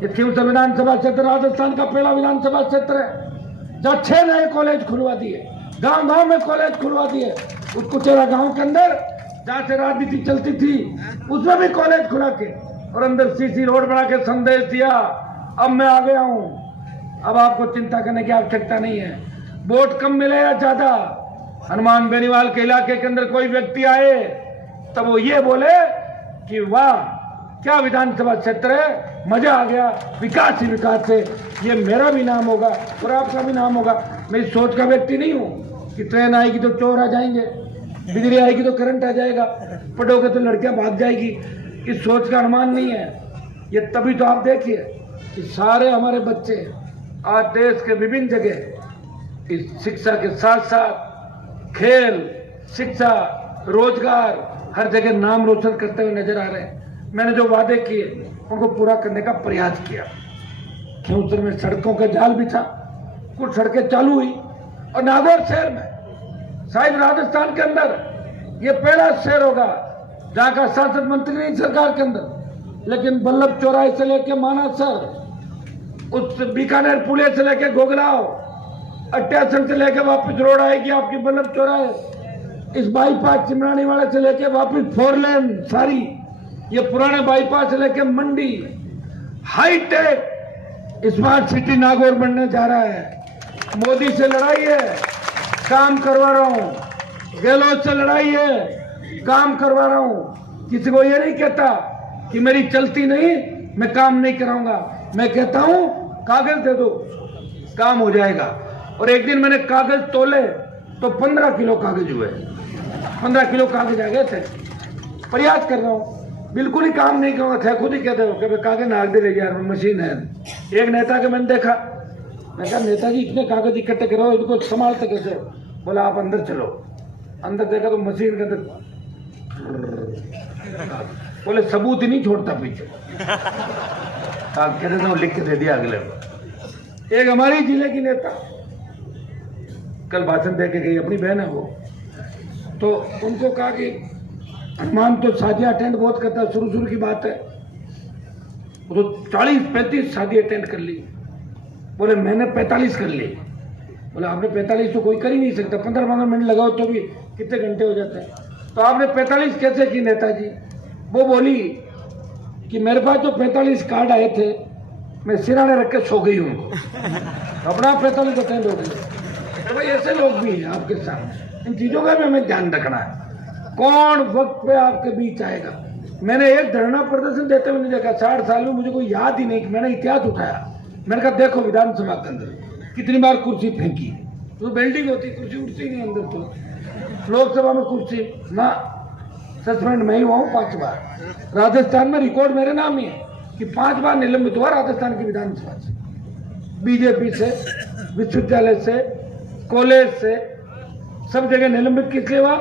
ये खींवसर विधानसभा क्षेत्र राजस्थान का पहला विधानसभा क्षेत्र है जहां 6 नए कॉलेज खुलवा दिए, गांव गांव में कॉलेज खुलवा दिए। उस कुचेरा गांव के अंदर जहां से राजनीति चलती थी उसमें भी कॉलेज खुला के और अंदर सीसी रोड बना के संदेश दिया, अब मैं आ गया हूं, अब आपको चिंता करने की आवश्यकता नहीं है। वोट कम मिले या ज्यादा, हनुमान बेनीवाल के इलाके के अंदर कोई व्यक्ति आए तब वो ये बोले कि वाह क्या विधानसभा क्षेत्र है, मजा आ गया, विकास ही विकास है, ये मेरा भी नाम होगा और आपका भी नाम होगा। मैं इस सोच का व्यक्ति नहीं हूं कि ट्रेन आएगी तो चोर आ जाएंगे, बिजली आएगी तो करंट आ जाएगा, पढ़ोगे तो लड़कियां भाग जाएगी, इस सोच का अनुमान नहीं है। ये तभी तो आप देखिए कि सारे हमारे बच्चे आज देश के विभिन्न जगह इस शिक्षा के साथ साथ खेल, शिक्षा, रोजगार, हर जगह नाम रोशन करते हुए नजर आ रहे हैं। मैंने जो वादे किए उनको पूरा करने का प्रयास किया। खींवसर में सड़कों का जाल बिछा, कुछ सड़कें चालू हुई और नागौर शहर में, शायद राजस्थान के अंदर ये पहला शहर होगा जहां का शासन मंत्री नहीं सरकार के अंदर, लेकिन बल्लभ चौराहे से लेके मानासर, उस बीकानेर पुलिया से लेके गोगलाव, अट्यासन से लेके वापस रोड आएगी आपकी बल्लभ चौराहे, इस बाईपास चिमरानी वाले से लेके वापस 4 लेन सारी, ये पुराने बाईपास से लेके मंडी, हाईटेक स्मार्ट सिटी नागौर बनने जा रहा है। मोदी से लड़ाई है, काम करवा रहा हूं। गहलोत से लड़ाई है, काम करवा रहा हूं। किसी को ये नहीं कहता कि मेरी चलती नहीं, मैं काम नहीं कराऊंगा। मैं कहता हूं कागज दे दो, काम हो जाएगा। और एक दिन मैंने कागज तोले तो 15 किलो कागज हुए, 15 किलो कागज आ गए थे। प्रयास कर रहा हूं, बिल्कुल ही काम नहीं करूंगा। थे खुद ही कहते हो कि कागज नाग दे ले यार, मशीन है। एक नेता के मैंने देखा, मैं कहा नेताजी इतने कागज इकट्ठे करो, इनको संभालते कैसे? बोला आप अंदर चलो। अंदर देखा तो मशीन के अंदर, बोले सबूत ही नहीं छोड़ता पीछे। कहते थे लिख के दे दिया अगले को। एक हमारी जिले की नेता कल भाषण दे के गई, अपनी बहन है वो, तो उनको कहा कि हनुमान तो शादियां अटेंड बहुत करता है, शुरू की बात है, वो तो 40-35 शादी अटेंड कर ली। बोले मैंने 45 कर ली। बोले आपने 45 तो कोई कर ही नहीं सकता, 15-15 मिनट लगाओ तो भी कितने घंटे हो जाते हैं। तो आपने 45 कैसे की नेताजी? वो बोली कि मेरे पास जो 45 कार्ड आए थे, मैं सिराने रख के सो गई हूँ। अपना 45 अटेंड हो गए। तो भाई ऐसे लोग भी हैं आपके सामने, इन चीज़ों का भी हमें ध्यान रखना है। कौन वक्त पे आपके बीच आएगा? मैंने एक धरना प्रदर्शन देते हुए नहीं देखा 60 साल में, मुझे कोई याद ही नहीं कि मैंने इतिहास उठाया। मैंने कहा देखो विधानसभा के अंदर कितनी बार कुर्सी फेंकी, तो बिल्डिंग होती, कुर्सी उठती नहीं अंदर। तो लोकसभा में कुर्सी ना, सस्पेंड मैं ही हुआ हूँ 5 बार। राजस्थान में रिकॉर्ड मेरे नाम ही है कि 5 बार निलंबित हुआ राजस्थान की विधानसभा से, बीजेपी से, विश्वविद्यालय से, कॉलेज से, सब जगह निलंबित किस लिए हुआ?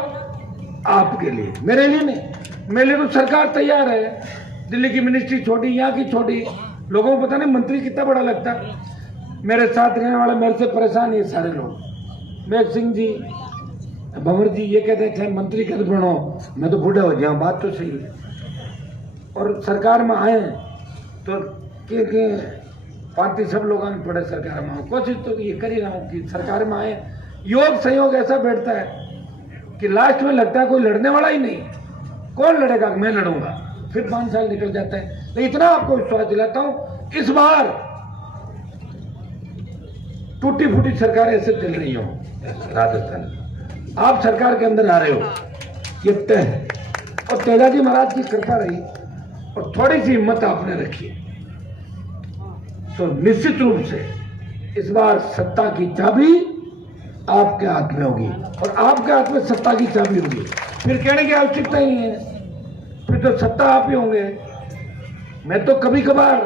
आपके लिए, मेरे लिए नहीं। मेरे लिए तो सरकार तैयार है। दिल्ली की मिनिस्ट्री छोटी, यहाँ की छोटी, लोगों को पता नहीं मंत्री कितना बड़ा लगता है। मेरे साथ रहने वाले मेरे से परेशान ये सारे लोग, मेघ सिंह जी, भंवर जी, ये कहते थे मंत्री कद बनो, मैं तो बूढ़ा हो जाऊँ। बात तो सही है। और सरकार में आए तो के पार्टी सब लोग पड़े सरकार में, कोशिश तो ये कर ही रहा हूँ कि सरकार में आए। योग संयोग ऐसा बैठता है कि लास्ट में लगता है कोई लड़ने वाला ही नहीं। कौन लड़ेगा? मैं लड़ूंगा। फिर 5 साल निकल जाता है। तो इतना आपको विश्वास दिलाता हूं, इस बार टूटी फूटी सरकार ऐसे चल रही हो राजस्थान, आप सरकार के अंदर आ रहे हो, ये तय है। और तेजाजी महाराज की कृपा रही और थोड़ी सी हिम्मत आपने रखी, तो निश्चित रूप से इस बार सत्ता की चाबी आपके हाथ में होगी और आपके हाथ में सत्ता की चाबी होगी। फिर कहने की आवश्यकता ही नहीं है, फिर तो सत्ता आप ही होंगे। मैं तो कभी कभार,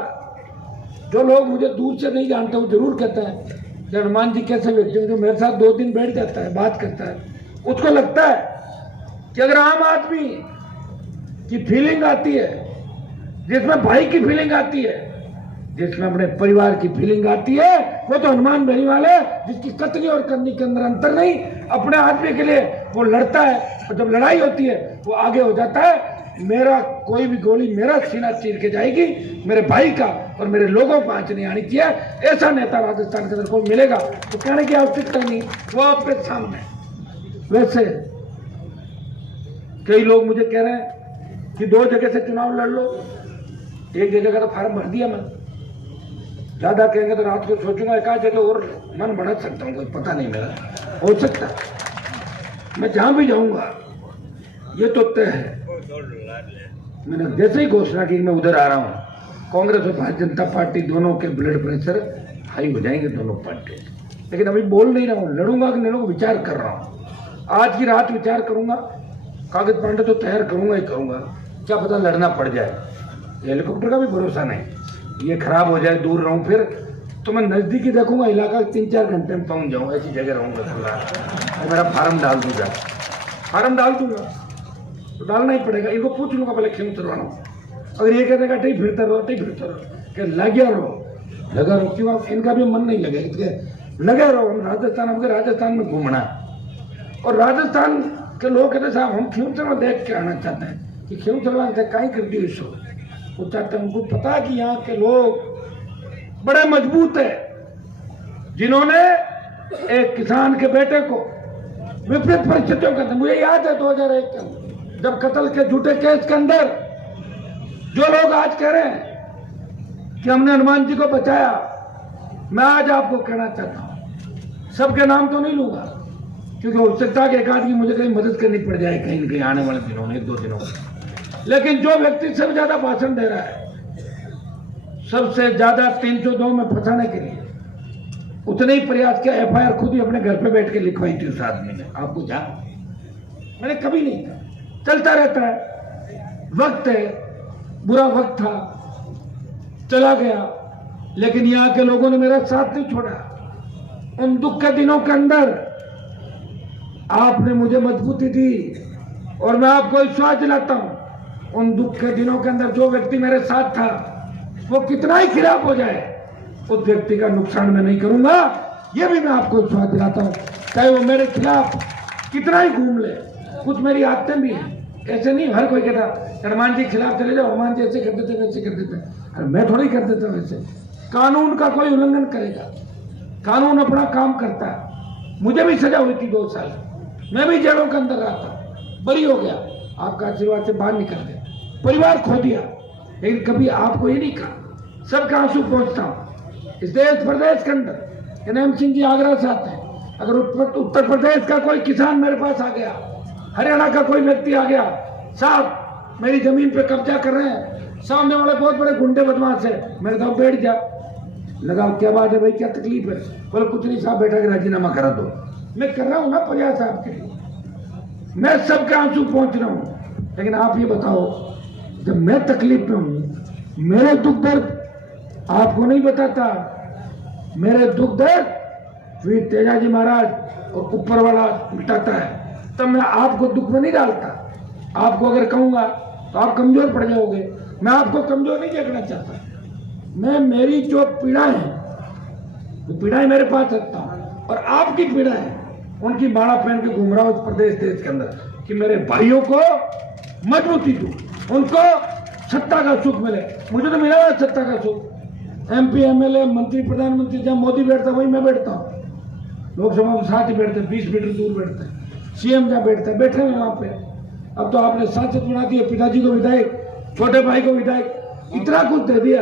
जो लोग मुझे दूर से नहीं जानते वो जरूर कहता है कि हनुमान जी कैसे व्यक्ति हैं, जो मेरे साथ 2 दिन बैठ जाता है, बात करता है, उसको लगता है कि अगर आम आदमी की फीलिंग आती है, जिसमें भाई की फीलिंग आती है, जिसमें अपने परिवार की फीलिंग आती है, वो तो हनुमान बनी वाले, जिसकी कतनी और करनी के अंदर अंतर नहीं, अपने आदमी के लिए वो लड़ता है और जब लड़ाई होती है वो आगे हो जाता है। मेरा कोई भी गोली मेरा सीना चीर के जाएगी, मेरे भाई का और मेरे लोगों को आंच नहीं आनी चाहिए। ऐसा नेता राजस्थान के अंदर कोई मिलेगा तो कहने की आवश्यकता नहीं, वो आपके सामने। वैसे कई लोग मुझे कह रहे हैं कि 2 जगह से चुनाव लड़ लो, एक जगह का तो फार्म भर दिया मैं, ज्यादा कहेंगे तो रात को सोचूंगा एक आध जगह और मन बढ़ा सकता हूँ, कोई पता नहीं मेरा, हो सकता है मैं जहां भी जाऊंगा, ये तो तय है। मैंने जैसे ही घोषणा की मैं उधर आ रहा हूँ, कांग्रेस और भारतीय जनता पार्टी दोनों के ब्लड प्रेशर हाई हो जाएंगे, दोनों पार्टी। लेकिन अभी बोल नहीं रहा हूँ, लड़ूंगा कि नहीं लड़ूंगा विचार कर रहा हूँ। आज की रात विचार करूंगा, कागज पांडे तो तैयार करूंगा ही करूंगा, क्या पता लड़ना पड़ जाए। हेलीकॉप्टर का भी भरोसा नहीं, ये खराब हो जाए, दूर रहूं, फिर तो मैं नजदीकी देखूंगा इलाका, 3-4 घंटे में पहुंच जाऊंगा, ऐसी जगह रहूंगा। और मेरा फार्म डाल दूंगा, फार्म डाल दूंगा तो डालना ही पड़ेगा। इनको पूछ लूंगा पहले क्यों उतरवाना। अगर ये कहते ठीक फिरता रहो, क्या लगे लगा रहो, क्यों इनका भी मन नहीं लगे, लगे रहो। हम राजस्थान, हमको राजस्थान में घूमना, और राजस्थान के लोग कहते साहब हम खिमचरण देख के आना चाहते हैं कि खिमचरण से कहीं कर दी इसको, वो चाहते हैं। उनको पता है कि यहाँ के लोग बड़े मजबूत है, जिन्होंने एक किसान के बेटे को विपरीत परिस्थितियों के अंदर, मुझे याद है 2001 के अंदर जब कत्ल के झूठे केस के अंदर जो लोग आज कह रहे हैं कि हमने हनुमान जी को बचाया, मैं आज आपको कहना चाहता हूं, सबके नाम तो नहीं लूंगा क्योंकि हो सकता है कि एक आदमी मुझे कहीं मदद करनी पड़ जाए कहीं न कहीं आने वाले दिनों में, 1-2 दिनों में। लेकिन जो व्यक्ति सबसे ज्यादा भाषण दे रहा है, सबसे ज्यादा 302 में फंसाने के लिए, उतने ही प्रयास किया, एफआईआर खुद ही अपने घर पे बैठ के लिखवाई थी उस आदमी ने। आपको जा मैंने कभी नहीं था, चलता रहता है, वक्त है, बुरा वक्त था, चला गया, लेकिन यहां के लोगों ने मेरा साथ नहीं छोड़ा। उन दुख के दिनों के अंदर आपने मुझे मजबूती दी और मैं आपको विश्वास दिलाता हूं, उन दुख के दिनों के अंदर जो व्यक्ति मेरे साथ था, वो कितना ही खिलाफ हो जाए, उस व्यक्ति का नुकसान मैं नहीं करूंगा। ये भी मैं आपको विश्वास दिलाता हूं, चाहे वो मेरे खिलाफ कितना ही घूम ले। कुछ मेरी आदतें भी हैं, ऐसे नहीं हर कोई कहता हनुमान जी खिलाफ चले जाओ, हनुमान जी ऐसे कर देते वैसे कर देते, अरे मैं थोड़ी कर देता वैसे। कानून का कोई उल्लंघन करेगा, कानून अपना काम करता है। मुझे भी सजा हुई थी 2 साल, मैं भी जेलों के अंदर रहा था, बरी हो गया, आपका आशीर्वाद से बाहर निकल गया, परिवार खो दिया, लेकिन कभी आपको ये नहीं कहा। सबका आंसू पहुंचता हूं इस देश प्रदेश के अंदर। एनएम सिंह जी आगरा से आते हैं, अगर उत्तर प्रदेश का कोई किसान मेरे पास आ गया, हरियाणा का कोई व्यक्ति आ गया, साहब मेरी जमीन पे कब्जा कर रहे हैं, सामने वाले बहुत बड़े गुंडे बदमाश है, मेरे साथ बैठ जा, लगा क्या बात है भाई, क्या तकलीफ है, बोले कुछ नहीं साहब, बैठा के राजीनामा करा दो। मैं कर रहा हूं ना प्रयास आपके लिए, मैं सबके आंसू पहुंच रहा हूं, लेकिन आप ये बताओ, जब मैं तकलीफ में हूं, मेरे दुख दर्द आपको नहीं बताता, मेरे दुख दर्द वीर तेजाजी महाराज और ऊपर वाला मिटाता है, तब मैं आपको दुख में नहीं डालता। आपको अगर कहूंगा तो आप कमजोर पड़ जाओगे, मैं आपको कमजोर नहीं देखना चाहता। मैं मेरी जो पीड़ा है, वो पीड़ाएं मेरे पास रखता हूं, और आपकी पीड़ा है उनकी बाड़ा पहन के घूम रहा हूं इस प्रदेश देश के अंदर, कि मेरे भाइयों को मजबूती दूं, उनको सत्ता का सुख मिले। मुझे तो मिला है सत्ता का सुख, एमपी एमएलए मंत्री प्रधानमंत्री, जब मोदी बैठता वहीं मैं बैठता हूँ, लोकसभा में साथ ही बैठते, 20 मीटर दूर बैठते हैं, सीएम जहाँ बैठता है बैठे हुए वहां पे। अब तो आपने सांसद बना दिए, पिताजी को विधायक, छोटे भाई को विधायक, इतना कुछ दे दिया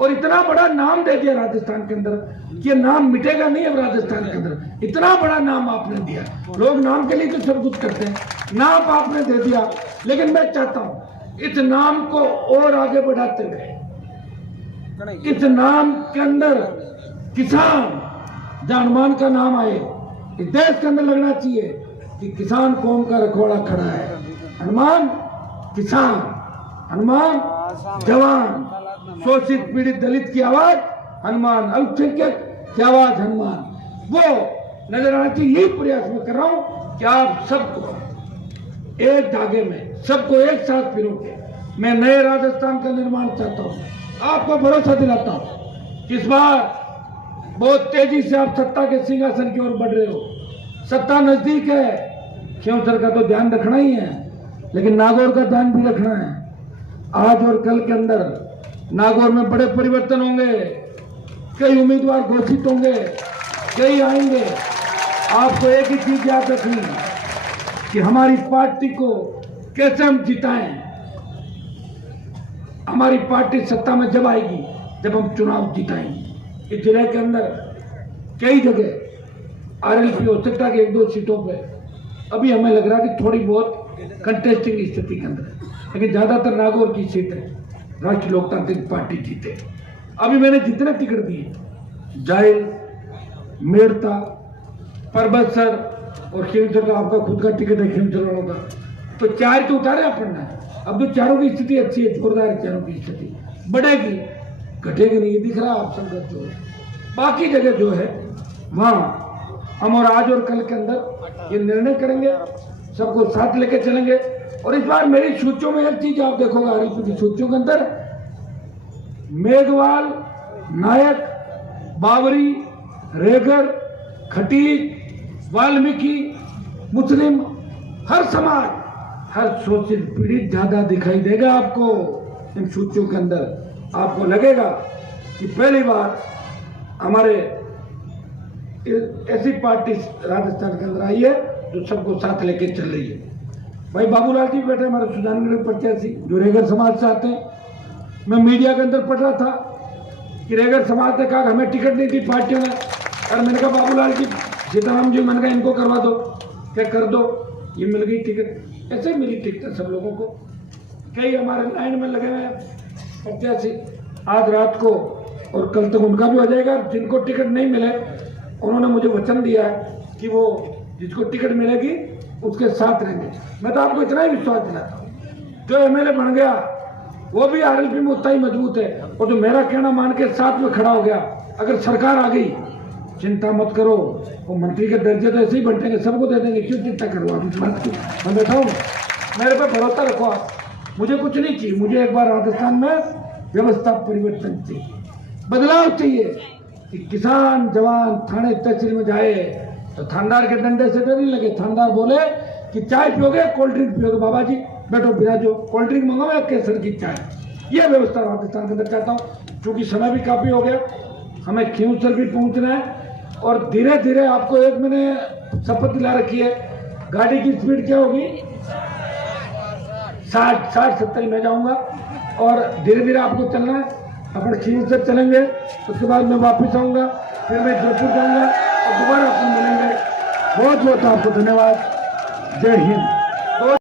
और इतना बड़ा नाम दे दिया राजस्थान के अंदर कि ये नाम मिटेगा नहीं। अब राजस्थान के अंदर इतना बड़ा नाम आपने दिया, लोग नाम के लिए तो सब कुछ करते हैं, नाम आपने दे दिया, लेकिन मैं चाहता हूं इस नाम को और आगे बढ़ाते हुए, इस नाम के अंदर किसान, जहां हनुमान का नाम आए, इस देश के अंदर लगना चाहिए कि किसान कौम का रखवाला खड़ा है, हनुमान किसान, हनुमान जवान, शोषित पीड़ित दलित की आवाज हनुमान, अल्पसंख्यक की आवाज हनुमान, वो नजर आना चाहिए। यही प्रयास मैं कर रहा हूं कि आप सबको एक धागे में, सबको एक साथ पिरो के मैं नए राजस्थान का निर्माण चाहता हूं। आपको भरोसा दिलाता हूं कि इस बार बहुत तेजी से आप सत्ता के सिंहासन की ओर बढ़ रहे हो, सत्ता नजदीक है। क्योंसर का तो ध्यान रखना ही है, लेकिन नागौर का ध्यान भी रखना है। आज और कल के अंदर नागौर में बड़े परिवर्तन होंगे, कई उम्मीदवार घोषित होंगे, कई आएंगे। आपको एक ही चीज याद रखनी है कि हमारी पार्टी को कैसे हम जिताएं। हमारी पार्टी सत्ता में जब आएगी जब हम चुनाव जिताएंगे। इस जिले के अंदर कई जगह आरएलपी हो सकता है कि 1-2 सीटों पे अभी हमें लग रहा है कि थोड़ी बहुत कंटेस्टिंग स्थिति के अंदर, लेकिन ज्यादातर नागौर की सीटें राष्ट्रीय लोकतांत्रिक पार्टी जीते। अभी मैंने जितने टिकट दिए, जायल, मेड़ता, परबतसर और खीमसर का आपका खुद का टिकट है, खीमसर वालों का, तो 4 तो उतारे अपना। अब तो चारों की स्थिति अच्छी है, जोरदार है, चारों की स्थिति बढ़ेगी घटेगी नहीं, ये दिख रहा है आप संगत जो है। बाकी जगह जो है वहाँ हम और आज और कल के अंदर ये निर्णय करेंगे, सबको साथ लेके चलेंगे। और इस बार मेरी सूचियों में एक चीज आप देखोगे, आरएलपी की सूचियों के अंदर मेघवाल, नायक, बावरी, रेगर, खटीक, वाल्मीकि, मुस्लिम, हर समाज, हर शोषित पीड़ित ज्यादा दिखाई देगा आपको इन सूचियों के अंदर। आपको लगेगा कि पहली बार हमारे ऐसी पार्टी राजस्थान के अंदर आई है जो सबको साथ लेके चल रही है। भाई बाबूलाल जी बैठे हमारे सुजानगढ़ प्रत्याशी जो रेगर समाज से आते हैं। मैं मीडिया के अंदर पढ़ रहा था कि रेगर समाज ने कहा हमें टिकट नहीं दी पार्टियों ने, और मैंने कहा बाबूलाल जी, सीताराम जी, मैंने कहा इनको करवा दो, क्या कर दो, ये मिल गई टिकट। ऐसे मिली टिकट सब लोगों को। कई हमारे लाइन में लगे हुए हैं प्रत्याशी, आज रात को और कल तक उनका भी हो जाएगा। जिनको टिकट नहीं मिले उन्होंने मुझे वचन दिया है कि वो जिसको टिकट मिलेगी उसके साथ रहेंगे। मैं तो आपको इतना ही विश्वास दिलाता हूँ, जो एमएलए बन गया वो भी आरएलपी में उतना ही मजबूत है, और जो मेरा कहना मान के साथ में खड़ा हो गया, अगर सरकार आ गई चिंता मत करो, वो मंत्री के दर्जे तो ऐसे ही बंटेंगे, सबको दे देंगे, क्यों चिंता करो आप इस बात की। मैं बैठा हूँ, मेरे पे भरोसा रखो आप, मुझे कुछ नहीं चाहिए, मुझे एक बार राजस्थान में व्यवस्था परिवर्तन चाहिए, बदलाव चाहिए कि किसान जवान थाने तहसील में जाए तो थानेदार के डंडे से डर नहीं लगे, थानेदार बोले कि चाय पियोगे कोल्ड ड्रिंक पियोगे, बाबा जी बैठो बिराजो, कोल्ड ड्रिंक मंगाओ या केसर की चाय, ये व्यवस्था राजस्थान के अंदर चाहता हूँ। क्योंकि समय भी काफी हो गया, हमें खींवसर भी पहुंचना है, और धीरे धीरे आपको एक मैंने शपथ दिला रखी है, गाड़ी की स्पीड क्या होगी 60-70 में जाऊंगा, और धीरे धीरे आपको चलना है। अपन खींवसर चलेंगे, उसके बाद मैं वापस आऊंगा, फिर मैं जयपुर जाऊंगा और दोबारा अपन मिलेंगे। बहुत बहुत आपको धन्यवाद। जय हिंद।